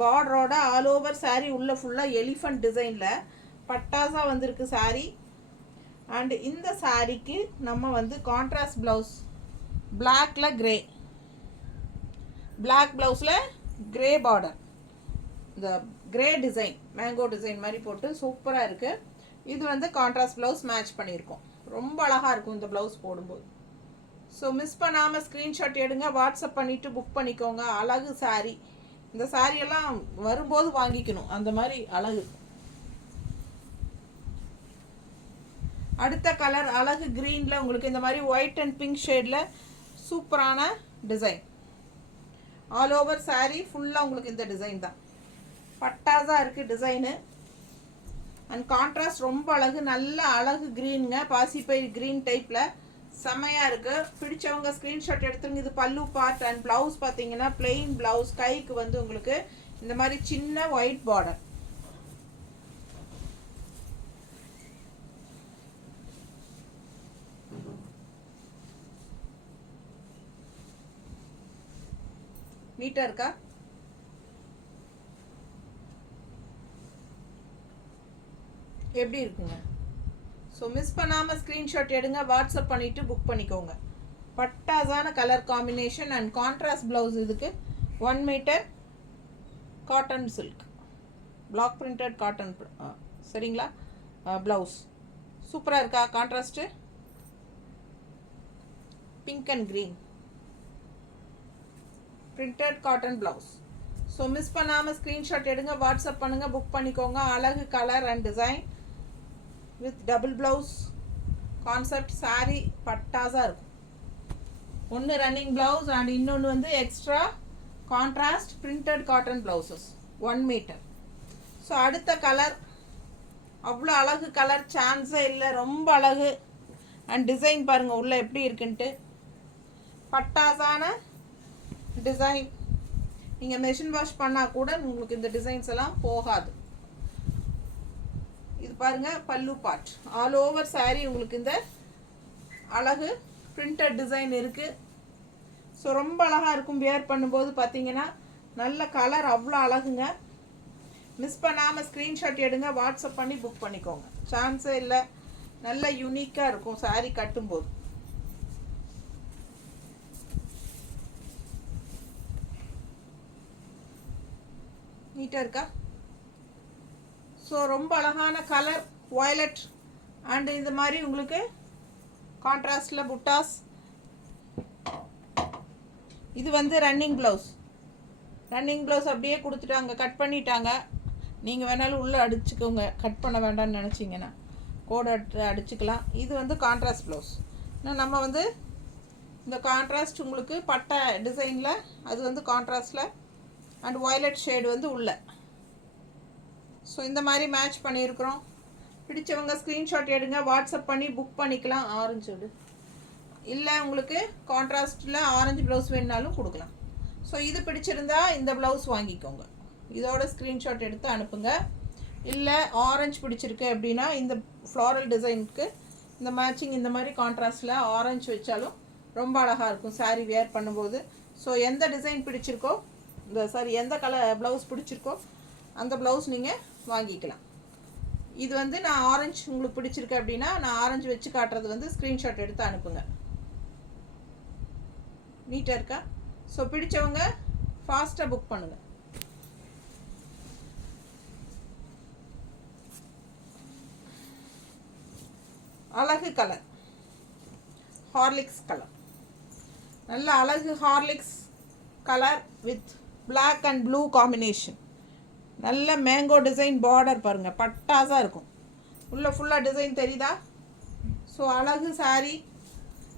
பார்டரோட ஆல் ஓவர் saree உள்ள ஃபுல்லாக எலிஃபண்ட் டிசைனில் பட்டாசாக வந்திருக்கு saree. அண்ட் இந்த சாரீக்கு நம்ம வந்து கான்ட்ராஸ்ட் ப்ளவுஸ், பிளாக்ல கிரே, பிளாக் ப்ளவுஸில் கிரே பார்டர், இந்த கிரே டிசைன் மேங்கோ டிசைன் மாதிரி போட்டு சூப்பராக இருக்குது. இது வந்து கான்ட்ராஸ்ட் ப்ளவுஸ் மேட்ச் பண்ணியிருக்கோம், ரொம்ப அழகாக இருக்கும் இந்த ப்ளவுஸ் போடும்போது. ஸோ மிஸ் பண்ணாமல் ஸ்க்ரீன்ஷாட் எடுங்க, வாட்ஸ்அப் பண்ணிவிட்டு புக் பண்ணிக்கோங்க. அழகு saree, இந்த சாரியெல்லாம் வரும்போது வாங்கிக்கணும், அந்த மாதிரி அழகு. அடுத்த கலர் அழகு க்ரீனில் உங்களுக்கு இந்த மாதிரி ஒயிட் அண்ட் பிங்க் ஷேடில் சூப்பரான டிசைன். ஆல் ஓவர் saree ஃபுல்லாக உங்களுக்கு இந்த டிசைன் தான், பட்டாசாக இருக்குது டிசைனு. அண்ட் கான்ட்ராஸ்ட் ரொம்ப அழகு, நல்ல அழகு க்ரீனுங்க, பாசிப்பயிர் க்ரீன் டைப்பில் செம்மையாக இருக்குது. பிடிச்சவங்க ஸ்க்ரீன்ஷாட் எடுத்துருங்க. இது பல்லு பார்ட். அண்ட் ப்ளவுஸ் பார்த்தீங்கன்னா பிளெயின் ப்ளவுஸ், கைக்கு வந்து உங்களுக்கு இந்த மாதிரி சின்ன ஒயிட் பார்டர். நீட்டாக இருக்கா? எப்படி இருக்குங்க? ஸோ மிஸ் பண்ணாமல் ஸ்க்ரீன்ஷாட் எடுங்க, வாட்ஸ்அப் பண்ணிவிட்டு புக் பண்ணிக்கோங்க. பட்டாசான colour combination and contrast blouse. இதுக்கு 1 metre cotton silk black printed cotton, சரிங்களா? ப்ளவுஸ் சூப்பராக இருக்கா? Contrast pink and green printed cotton blouse. So miss பண்ணாமல் ஸ்க்ரீன்ஷாட் எடுங்க, வாட்ஸ்அப் பண்ணுங்கள், புக் பண்ணிக்கோங்க. அழகு colour and design with double blouse concept saree பட்டாசாக இருக்கும். ஒன்று ரன்னிங் ப்ளவுஸ் அண்ட் இன்னொன்று வந்து extra contrast printed cotton blouses 1 metre. So அடுத்த கலர் அவ்வளோ அழகு கலர், சான்ஸே இல்லை, ரொம்ப அழகு. அண்ட் டிசைன் பாருங்கள் உள்ளே எப்படி இருக்குன்ட்டு, பட்டாசான டிசைன். நீங்கள் மெஷின் வாஷ் பண்ணால் கூட உங்களுக்கு இந்த டிசைன்ஸ் எல்லாம் போகாது. இது பாருங்கள் பல்லு பார்ட், ஆல் ஓவர் saree உங்களுக்கு இந்த அழகு பிரிண்டட் டிசைன் இருக்குது. ஸோ ரொம்ப அழகாக இருக்கும் வியர் பண்ணும்போது. பார்த்தீங்கன்னா நல்ல கலர், அவ்வளோ அழகுங்க. மிஸ் பண்ணாமல் ஸ்க்ரீன்ஷாட் எடுங்க, வாட்ஸ்அப் பண்ணி புக் பண்ணிக்கோங்க. சான்ஸே இல்லை, நல்ல யூனிக்காக இருக்கும் saree கட்டும்போது. நீட்டாக இருக்கா? ஸோ ரொம்ப அழகான கலர் வயலட். அண்ட் இந்த மாதிரி உங்களுக்கு கான்ட்ராஸ்டில் புட்டாஸ். இது வந்து ரன்னிங் ப்ளவுஸ், அப்படியே கொடுத்துட்டாங்க, கட் பண்ணிட்டாங்க. நீங்கள் வேணாலும் உள்ளே அடிச்சுக்கோங்க, கட் பண்ண வேண்டாம்னு நினச்சிங்கன்னா கோடை அடிச்சுக்கலாம். இது வந்து கான்ட்ராஸ்ட் ப்ளவுஸ். நம்ம வந்து இந்த கான்ட்ராஸ்ட் உங்களுக்கு பட்டை டிசைனில், அது வந்து கான்ட்ராஸ்டில் அண்ட் வயலட் ஷேடு வந்து உள்ள. ஸோ இந்த மாதிரி மேட்ச் பண்ணியிருக்கிறோம். பிடிச்சவங்க ஸ்க்ரீன்ஷாட் எடுங்க, வாட்ஸ்அப் பண்ணி புக் பண்ணிக்கலாம். ஆரஞ்சு இல்லை உங்களுக்கு கான்ட்ராஸ்ட்டில் ஆரஞ்சு ப்ளவுஸ் வேணுனாலும் கொடுக்கலாம். ஸோ இது பிடிச்சிருந்தா இந்த ப்ளவுஸ் வாங்கிக்கோங்க, இதோட ஸ்க்ரீன்ஷாட் எடுத்து அனுப்புங்க. இல்லை ஆரஞ்சு பிடிச்சிருக்கு அப்படின்னா இந்த ஃப்ளாரல் டிசைனுக்கு இந்த மேட்சிங் இந்த மாதிரி கான்ட்ராஸ்டில் ஆரஞ்சு வச்சாலும் ரொம்ப அழகாக இருக்கும் சாரீ வேர் பண்ணும்போது. ஸோ எந்த டிசைன் பிடிச்சிருக்கோ எந்த கலர் ப்ளவுஸ் பிடிச்சிருக்கோ அந்த ப்ளவுஸ் நீங்கள் வாங்கிக்கலாம். இது வந்து நான் ஆரஞ்சு உங்களுக்கு பிடிச்சிருக்கு அப்படின்னா நான் ஆரஞ்சு வச்சு காட்டுறது வந்து ஸ்க்ரீன்ஷாட் எடுத்து அனுப்புங்க. நீட்டாக இருக்கா? ஸோ பிடிச்சவங்க ஃபாஸ்ட்டாக புக் பண்ணுங்கள். அழகு கலர், ஹார்லிக்ஸ் கலர், நல்ல அழகு Horlicks colour with black and blue combination. நல்ல மேங்கோ டிசைன் பார்டர் பாருங்கள், பட்டாசாக இருக்கும். உள்ள ஃபுல்லாக டிசைன் தெரியுதா? ஸோ அழகு சாரீ,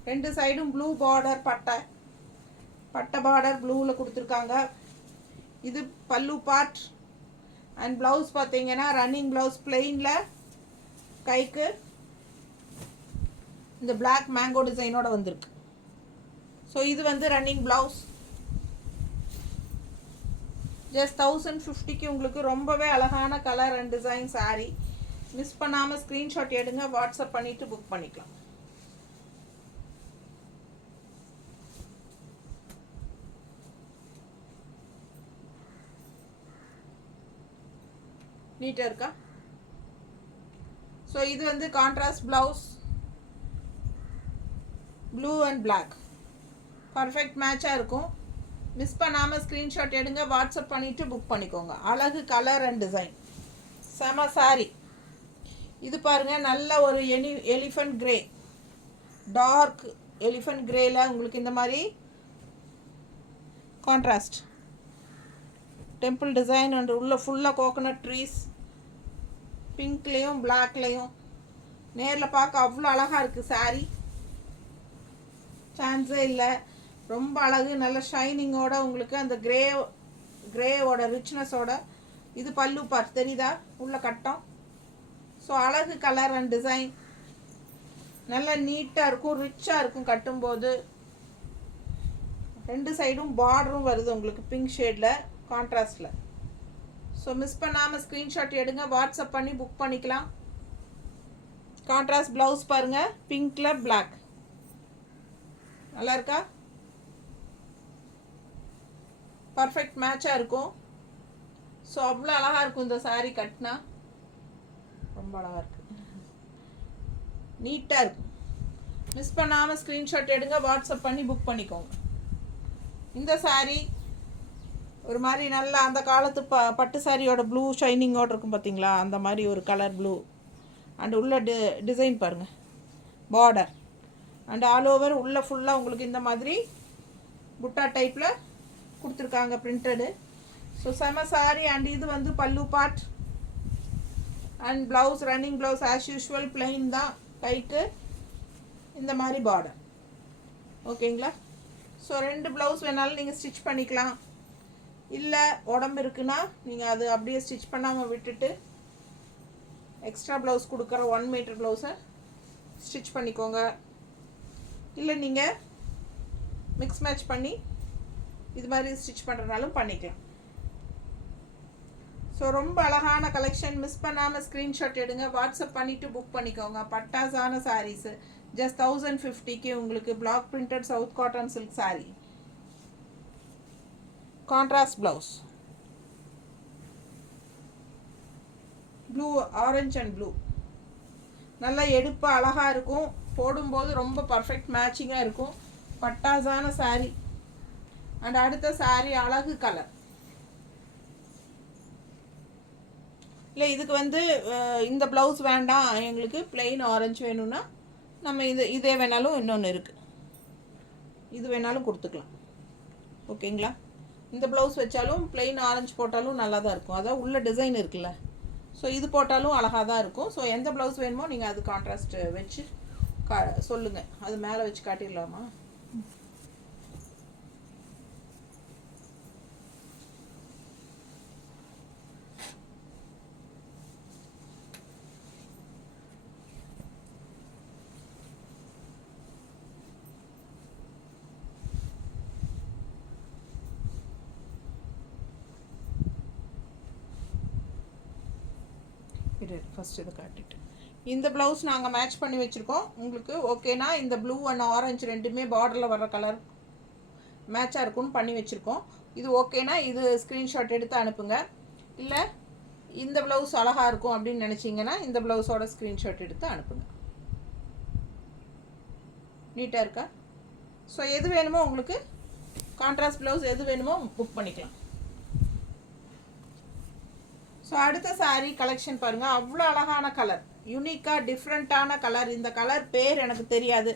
ரெண்டு சைடும் ப்ளூ பார்டர், பட்டை பார்டர் ப்ளூவில் கொடுத்துருக்காங்க. இது பல்லு பார்ட். அண்ட் ப்ளவுஸ் பார்த்தீங்கன்னா ரன்னிங் ப்ளவுஸ் பிளெயினில் கைக்கு இந்த பிளாக் மேங்கோ டிசைனோட வந்திருக்கு. ஸோ இது வந்து ரன்னிங் ப்ளவுஸ். ஜஸ்ட் 1050க்கு உங்களுக்கு ரொம்பவே அழகான colour and design sari. Miss பண்ணாமல் ஸ்க்ரீன்ஷாட் எடுங்க, வாட்ஸ்அப் பண்ணிவிட்டு புக் பண்ணிக்கலாம். நீட்டாக இருக்கா? ஸோ இது வந்து contrast blouse, blue and black perfect மேட்சாக இருக்கும். மிஸ் பண்ணாமல் ஸ்க்ரீன்ஷாட் எடுங்க, வாட்ஸ்அப் பண்ணிவிட்டு புக் பண்ணிக்கோங்க. அழகு கலர் அண்ட் டிசைன், செம சாரி. இது பாருங்கள், நல்ல ஒரு எலிஃபண்ட் கிரே, டார்க் எலிஃபண்ட் கிரேயில் உங்களுக்கு இந்த மாதிரி கான்ட்ராஸ்ட் டெம்பிள் டிசைன் அண்ட் உள்ள ஃபுல்லாக கோகோனட் ட்ரீஸ், பிங்க்லேயும் பிளாக்லேயும். நேரில் பார்க்க அவ்வளோ அழகாக இருக்குது சாரீ, சான்ஸே இல்லை. ரொம்ப அழகு, நல்ல ஷைனிங்கோட உங்களுக்கு அந்த கிரேவோட ரிச்னஸோட. இது பல்லு பார்ட் தெரியுதா, உள்ள கட்டம். ஸோ அழகு கலர் அண்ட் டிசைன், நல்லா நீட்டாக இருக்கும், ரிச்சாக இருக்கும் கட்டும்போது. ரெண்டு சைடும் பார்டரும் வருது உங்களுக்கு பிங்க் ஷேடில் கான்ட்ராஸ்டில். ஸோ மிஸ் பண்ணாமல் ஸ்க்ரீன்ஷாட் எடுங்க, வாட்ஸ்அப் பண்ணி புக் பண்ணிக்கலாம். கான்ட்ராஸ்ட் ப்ளவுஸ் பாருங்கள், பிங்க்கில் பிளாக், நல்லா இருக்கா? பர்ஃபெக்ட் மேட்சாக இருக்கும். ஸோ அவ்வளோ அழகாக இருக்கும் இந்த சாரீ கட்டினா, ரொம்ப அழகாக இருக்குது, நீட்டாக இருக்கும். மிஸ் பண்ணாமல் ஸ்க்ரீன்ஷாட் எடுங்க, வாட்ஸ்அப் பண்ணி புக் பண்ணிக்கோங்க. இந்த சாரீ ஒரு மாதிரி நல்லா அந்த காலத்து பட்டு சாரியோட ப்ளூ ஷைனிங்கோடு இருக்கும் பார்த்தீங்களா, அந்த மாதிரி ஒரு கலர் ப்ளூ. அண்ட் உள்ள டிசைன் பாருங்கள், பார்டர் அண்ட் ஆல் ஓவர் உள்ள ஃபுல்லாக உங்களுக்கு இந்த மாதிரி புட்டா டைப்பில் கொடுத்துருக்காங்க பிரிண்டடு. ஸோ செம சாரி. அண்ட் இது வந்து பல்லு part and blouse, running blouse as usual plain தான், கைக்கு இந்த மாதிரி பார்டர். ஓகேங்களா? ஸோ ரெண்டு ப்ளவுஸ் வேணாலும் நீங்கள் ஸ்டிச் பண்ணிக்கலாம். இல்லை உடம்பு இருக்குன்னா நீங்கள் அது அப்படியே ஸ்டிச் பண்ணாமல் விட்டுட்டு எக்ஸ்ட்ரா ப்ளவுஸ் கொடுக்குற 1 மீட்டர் ப்ளவுஸை ஸ்டிச் பண்ணிக்கோங்க. இல்லை நீங்கள் மிக்ஸ் மேட்ச் பண்ணி இது மாதிரி ஸ்டிச் பண்ணுறதுனாலும் பண்ணிக்கலாம். ஸோ ரொம்ப அழகான கலெக்ஷன். மிஸ் பண்ணாமல் ஸ்க்ரீன்ஷாட் எடுங்க, வாட்ஸ்அப் பண்ணிவிட்டு புக் பண்ணிக்கோங்க. பட்டாசான சாரீஸு ஜஸ்ட் 1050க்கு உங்களுக்கு block printed south cotton silk sari. Contrast blouse, blue, orange and blue. நல்லா எடுப்பாக அழகாக இருக்கும், போடும்போது ரொம்ப பர்ஃபெக்ட் மேட்சிங்காக இருக்கும். பட்டாசான சாரீ. அண்ட் அடுத்த சாரீ அழகு கலர். இல்லை இதுக்கு வந்து இந்த ப்ளவுஸ் வேண்டாம் எங்களுக்கு பிளெயின் ஆரஞ்சு வேணும்னா நம்ம இதே வேணாலும் இன்னொன்று இருக்குது, இது வேணாலும் கொடுத்துக்கலாம். ஓகேங்களா? இந்த ப்ளவுஸ் வச்சாலும் பிளெயின் ஆரஞ்சு போட்டாலும் நல்லா தான் இருக்கும், அதான் உள்ள டிசைன் இருக்குல்ல. ஸோ இது போட்டாலும் அழகாக தான் இருக்கும். ஸோ எந்த ப்ளவுஸ் வேணுமோ நீங்கள் அது கான்ட்ராஸ்ட் வச்சு சொல்லுங்கள், அது மேலே வச்சு காட்டிடலாமா? ஃபஸ்ட் இதை காட்டிட்டு இந்த ப்ளவுஸ் நாங்கள் மேட்ச் பண்ணி வச்சுருக்கோம். உங்களுக்கு ஓகேனா இந்த ப்ளூ அண்ட் ஆரஞ்சு ரெண்டுமே பார்டரில் வர்ற கலர் மேட்சாக இருக்கும்னு பண்ணி வச்சுருக்கோம். இது ஓகேனா இது ஸ்க்ரீன்ஷாட் எடுத்து அனுப்புங்க. இல்லை இந்த ப்ளவுஸ் அழகாக இருக்கும் அப்படின்னு நினச்சிங்கன்னா இந்த ப்ளவுஸோட ஸ்க்ரீன்ஷாட் எடுத்து அனுப்புங்க. நீட்டாக இருக்கா? ஸோ எது வேணுமோ உங்களுக்கு கான்ட்ராஸ்ட் ப்ளவுஸ் எது வேணுமோ புக் பண்ணிக்கலாம். ஸோ அடுத்த சாரீ கலெக்ஷன் பாருங்கள். அவ்வளோ அழகான கலர், யூனிக்காக டிஃப்ரெண்ட்டான கலர். இந்த கலர் பேர் எனக்கு தெரியாது,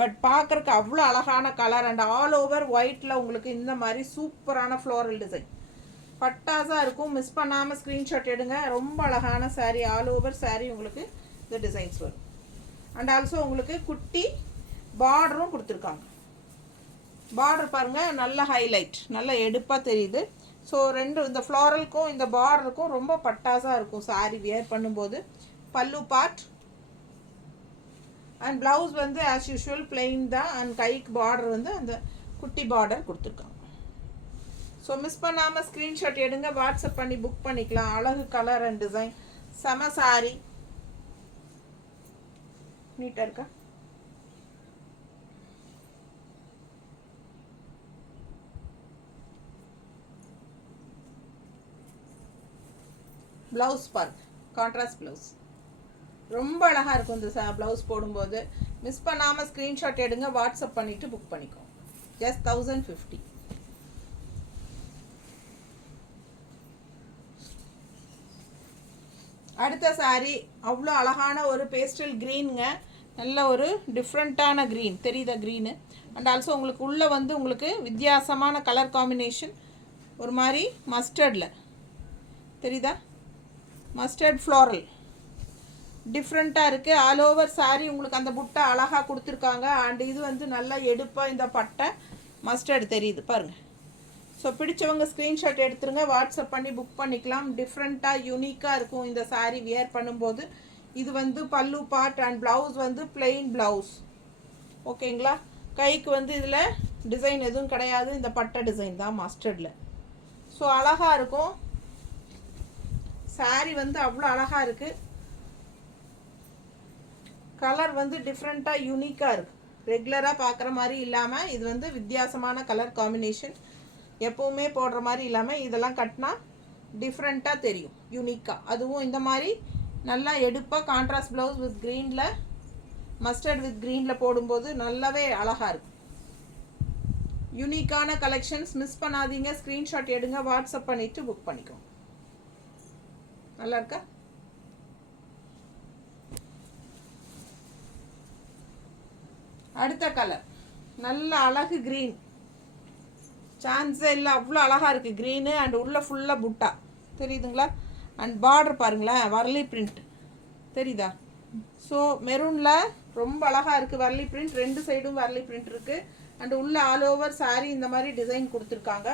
பட் பார்க்குறக்கு அவ்வளோ அழகான கலர் அண்ட் ஆல் ஓவர் ஒயிட்டில் உங்களுக்கு இந்த மாதிரி சூப்பரான ஃப்ளோரல் டிசைன் பட்டாஸாக இருக்கும். மிஸ் பண்ணாமல் ஸ்க்ரீன்ஷாட் எடுங்க. ரொம்ப அழகான சாரீ, ஆல் ஓவர் சாரீ உங்களுக்கு இந்த டிசைன்ஸ் வரும். அண்ட் ஆல்சோ உங்களுக்கு குட்டி பார்டரும் கொடுத்துருக்காங்க. பார்டர் பாருங்கள், நல்ல ஹைலைட், நல்ல எடுப்பாக தெரியுது. ஸோ ரெண்டு இந்த ஃப்ளாரலுக்கும் இந்த பார்டருக்கும் ரொம்ப பட்டாஸாக இருக்கும் சாரீ வியர் பண்ணும்போது. பல்லு பார்ட் அண்ட் ப்ளவுஸ் வந்து ஆஸ் யூஷுவல் பிளெயின் தான். அண்ட் கைக்கு பார்டர் வந்து அந்த குட்டி பார்டர் கொடுத்துருக்காங்க. ஸோ மிஸ் பண்ணாமல் ஸ்க்ரீன்ஷாட் எடுங்க, வாட்ஸ்அப் பண்ணி புக் பண்ணிக்கலாம். அழகு கலர் அண்ட் டிசைன், செம சாரீ. நீட்டாக இருக்கா? ப்ளவுஸ் பாருங்க, கான்ட்ராஸ்ட் ப்ளவுஸ் ரொம்ப அழகாக இருக்கும். இந்த ப்ளவுஸ் போடும்போது மிஸ் பண்ணாமல் ஸ்க்ரீன்ஷாட் எடுங்க, வாட்ஸ்அப் பண்ணிவிட்டு புக் பண்ணிக்கோங்க. ஜஸ்ட் 1050. அடுத்த சாரீ அவ்வளோ அழகான ஒரு பேஸ்டல் க்ரீனுங்க. நல்ல ஒரு டிஃப்ரெண்ட்டான க்ரீன் தெரியுதா? க்ரீனு அண்ட் ஆல்சோ உங்களுக்கு உள்ளே வந்து உங்களுக்கு வித்தியாசமான கலர் காம்பினேஷன், ஒரு மாதிரி மஸ்டர்டில் தெரியுதா? மஸ்டர்ட் ஃப்ளாரல் டிஃப்ரெண்ட்டாக இருக்குது. ஆல் ஓவர் சாரீ உங்களுக்கு அந்த புட்டை அழகாக கொடுத்துருக்காங்க. அண்ட் இது வந்து நல்லா எடுப்பாக இந்த பட்டை மஸ்டர்டு தெரியுது பாருங்கள். ஸோ பிடிச்சவங்க ஸ்க்ரீன்ஷாட் எடுத்துருங்க, வாட்ஸ்அப் பண்ணி புக் பண்ணிக்கலாம். டிஃப்ரெண்ட்டாக யூனிக்காக இருக்கும் இந்த சாரீ வியர் பண்ணும்போது. இது வந்து பல்லு பார்ட் அண்ட் ப்ளவுஸ் வந்து பிளெயின் ப்ளவுஸ். ஓகேங்களா? கைக்கு வந்து இதில் டிசைன் எதுவும் கிடையாது, இந்த பட்டை டிசைன் தான் மஸ்டர்டில். ஸோ அழகாக இருக்கும் சாரீ வந்து அவ்வளோ அழகாக இருக்குது. கலர் வந்து டிஃப்ரெண்ட்டாக யூனிக்காக இருக்குது. ரெகுலராக பார்க்குற மாதிரி இல்லாமல் இது வந்து வித்தியாசமான கலர் காம்பினேஷன். எப்போவுமே போடுற மாதிரி இல்லாமல் இதெல்லாம் கட்டினா டிஃப்ரெண்ட்டாக தெரியும், யூனிக்காக. அதுவும் இந்த மாதிரி நல்லா எடுப்பாக கான்ட்ராஸ்ட் ப்ளவுஸ் வித் க்ரீனில், மஸ்டர்ட் வித் க்ரீனில் போடும்போது நல்லாவே அழகாக இருக்கும். யூனிக்கான கலெக்ஷன்ஸ் மிஸ் பண்ணாதீங்க. ஸ்க்ரீன்ஷாட் எடுங்க, வாட்ஸ்அப் பண்ணிவிட்டு புக் பண்ணிக்கோங்க. நல்லா இருக்கா? அடுத்த கலர் நல்ல அழகு க்ரீன், சான்ஸே இல்லை, அவ்வளோ அழகாக இருக்குது க்ரீனு. அண்ட் உள்ள ஃபுல்லாக புட்டா தெரியுதுங்களா? அண்ட் பார்டர் பாருங்களேன், வரலி பிரிண்ட் தெரியுதா? ஸோ மெரூனில் ரொம்ப அழகாக இருக்குது வரலி பிரிண்ட். ரெண்டு சைடும் வரலி பிரிண்ட் இருக்குது. அண்ட் உள்ள ஆல் ஓவர் சாரீ இந்த மாதிரி டிசைன் கொடுத்துருக்காங்க.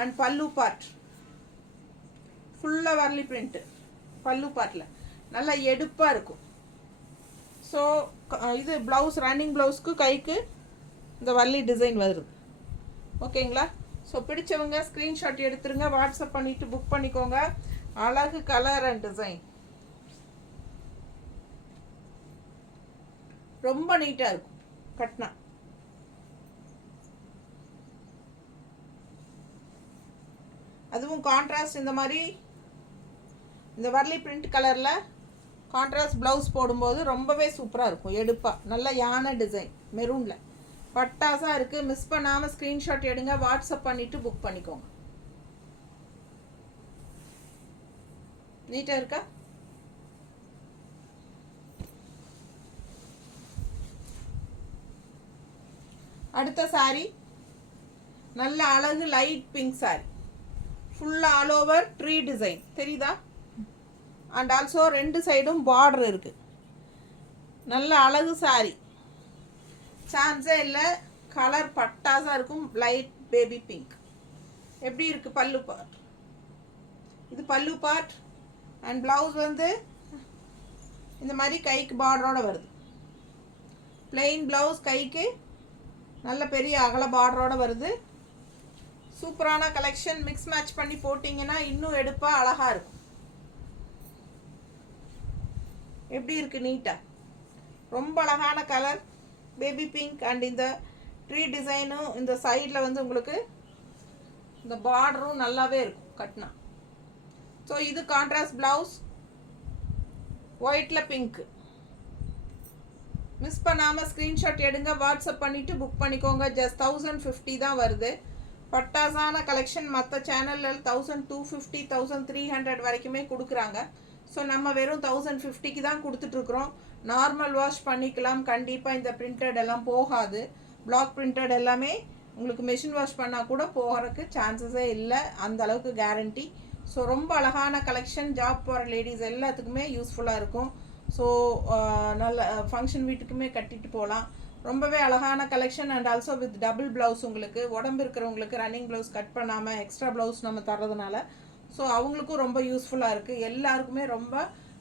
அண்ட் பல்லு பார்ட் ஃபுல்லாக வரலி பிரிண்ட்டு. பல்லு பார்ட்டில் நல்லா எடுப்பாக இருக்கும். ஸோ இது ப்ளவுஸ், ரன்னிங் ப்ளவுஸ்க்கு கைக்கு இந்த வள்ளி டிசைன் வருது. ஓகேங்களா? ஸோ பிடிச்சவங்க ஸ்க்ரீன்ஷாட் எடுத்துருங்க, வாட்ஸ்அப் பண்ணிவிட்டு புக் பண்ணிக்கோங்க. அழகு கலர் அண்ட் டிசைன் ரொம்ப நீட்டாக இருக்கும் கட்டினா. அதுவும் கான்ட்ராஸ்ட் இந்த மாதிரி இந்த வரலி பிரிண்ட் கலரில் கான்ட்ராஸ்ட் ப்ளவுஸ் போடும்போது ரொம்பவே சூப்பராக இருக்கும். எடுப்பாக நல்ல யானை டிசைன் மெரூனில் பட்டாஸாக இருக்குது. மிஸ் பண்ணாமல் ஸ்க்ரீன்ஷாட் எடுங்க, வாட்ஸ்அப் பண்ணிவிட்டு புக் பண்ணிக்கோங்க. நீட்டாக இருக்கா? அடுத்த சாரீ நல்ல அழகு லைட் பிங்க் சாரீ, ஃபுல்லாக ஆல் ஓவர் ட்ரீ டிசைன் தெரியுதா? அண்ட் ஆல்சோ ரெண்டு சைடும் பார்டர் இருக்குது. நல்ல அழகு சாரீ, சான்ஸே இல்லை. கலர் பட்டாஸாக இருக்கும், லைட் பேபி பிங்க். எப்படி இருக்குது பல்லு பார்ட்? இது பல்லு பார்ட். அண்ட் ப்ளவுஸ் வந்து இந்த மாதிரி கைக்கு பார்டரோடு வருது. பிளெயின் ப்ளவுஸ், கைக்கு நல்ல பெரிய அகல பார்டரோடு வருது. சூப்பரான கலெக்ஷன். மிக்ஸ் மேட்ச் பண்ணி போட்டிங்கன்னா இன்னும் எடுப்பாக அழகாக இருக்கும். எப்படி இருக்குது நீட்டாக, ரொம்ப அழகான கலர் பேபி பிங்க். அண்ட் இந்த ட்ரீ டிசைனும் இந்த சைடில் வந்து உங்களுக்கு இந்த பார்டரும் நல்லாவே இருக்கும் கட்டினா. ஸோ இது கான்ட்ராஸ்ட் ப்ளவுஸ், ஒயிட்டில் பிங்க்கு. மிஸ் பண்ணாமல் ஸ்க்ரீன்ஷாட் எடுங்க, வாட்ஸ்அப் பண்ணிவிட்டு புக் பண்ணிக்கோங்க. ஜஸ்ட் 1050 தான் வருது. பட்டாசான கலெக்ஷன் மற்ற சேனலில் 1250 1300 வரைக்குமே கொடுக்குறாங்க. ஸோ நம்ம வெறும் 1050க்கு தான் கொடுத்துட்ருக்குறோம். நார்மல் வாஷ் பண்ணிக்கலாம். கண்டிப்பாக இந்த பிரிண்டட் எல்லாம் போகாது. பிளாக் பிரிண்டட் எல்லாமே உங்களுக்கு மெஷின் வாஷ் பண்ணால் கூட போகிறதுக்கு சான்சஸே இல்லை, அந்த அளவுக்கு கேரண்டி. ஸோ ரொம்ப அழகான கலெக்ஷன், ஜாப் போகிற லேடிஸ் எல்லாத்துக்குமே யூஸ்ஃபுல்லாக இருக்கும். ஸோ நல்ல ஃபங்க்ஷன் வீட்டுக்குமே கட்டிட்டு போகலாம். ரொம்பவே அழகான collection. And also with double blouse. உங்களுக்கு உடம்பு இருக்கிறவங்களுக்கு ரன்னிங் ப்ளவுஸ் கட் பண்ணாமல் எக்ஸ்ட்ரா ப்ளவுஸ் நம்ம தர்றதுனால ஸோ அவங்களுக்கும் ரொம்ப யூஸ்ஃபுல்லாக இருக்குது. எல்லாருக்குமே ரொம்ப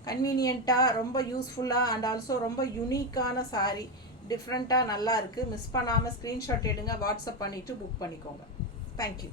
கன்வீனியண்ட்டாக, ரொம்ப யூஸ்ஃபுல்லாக அண்ட் ஆல்சோ ரொம்ப யூனிக்கான சாரீ, டிஃப்ரெண்ட்டாக நல்லா இருக்குது. மிஸ் பண்ணாமல் ஸ்க்ரீன்ஷாட் எடுங்க, வாட்ஸ்அப் பண்ணிவிட்டு புக் பண்ணிக்கோங்க. தேங்க்யூ.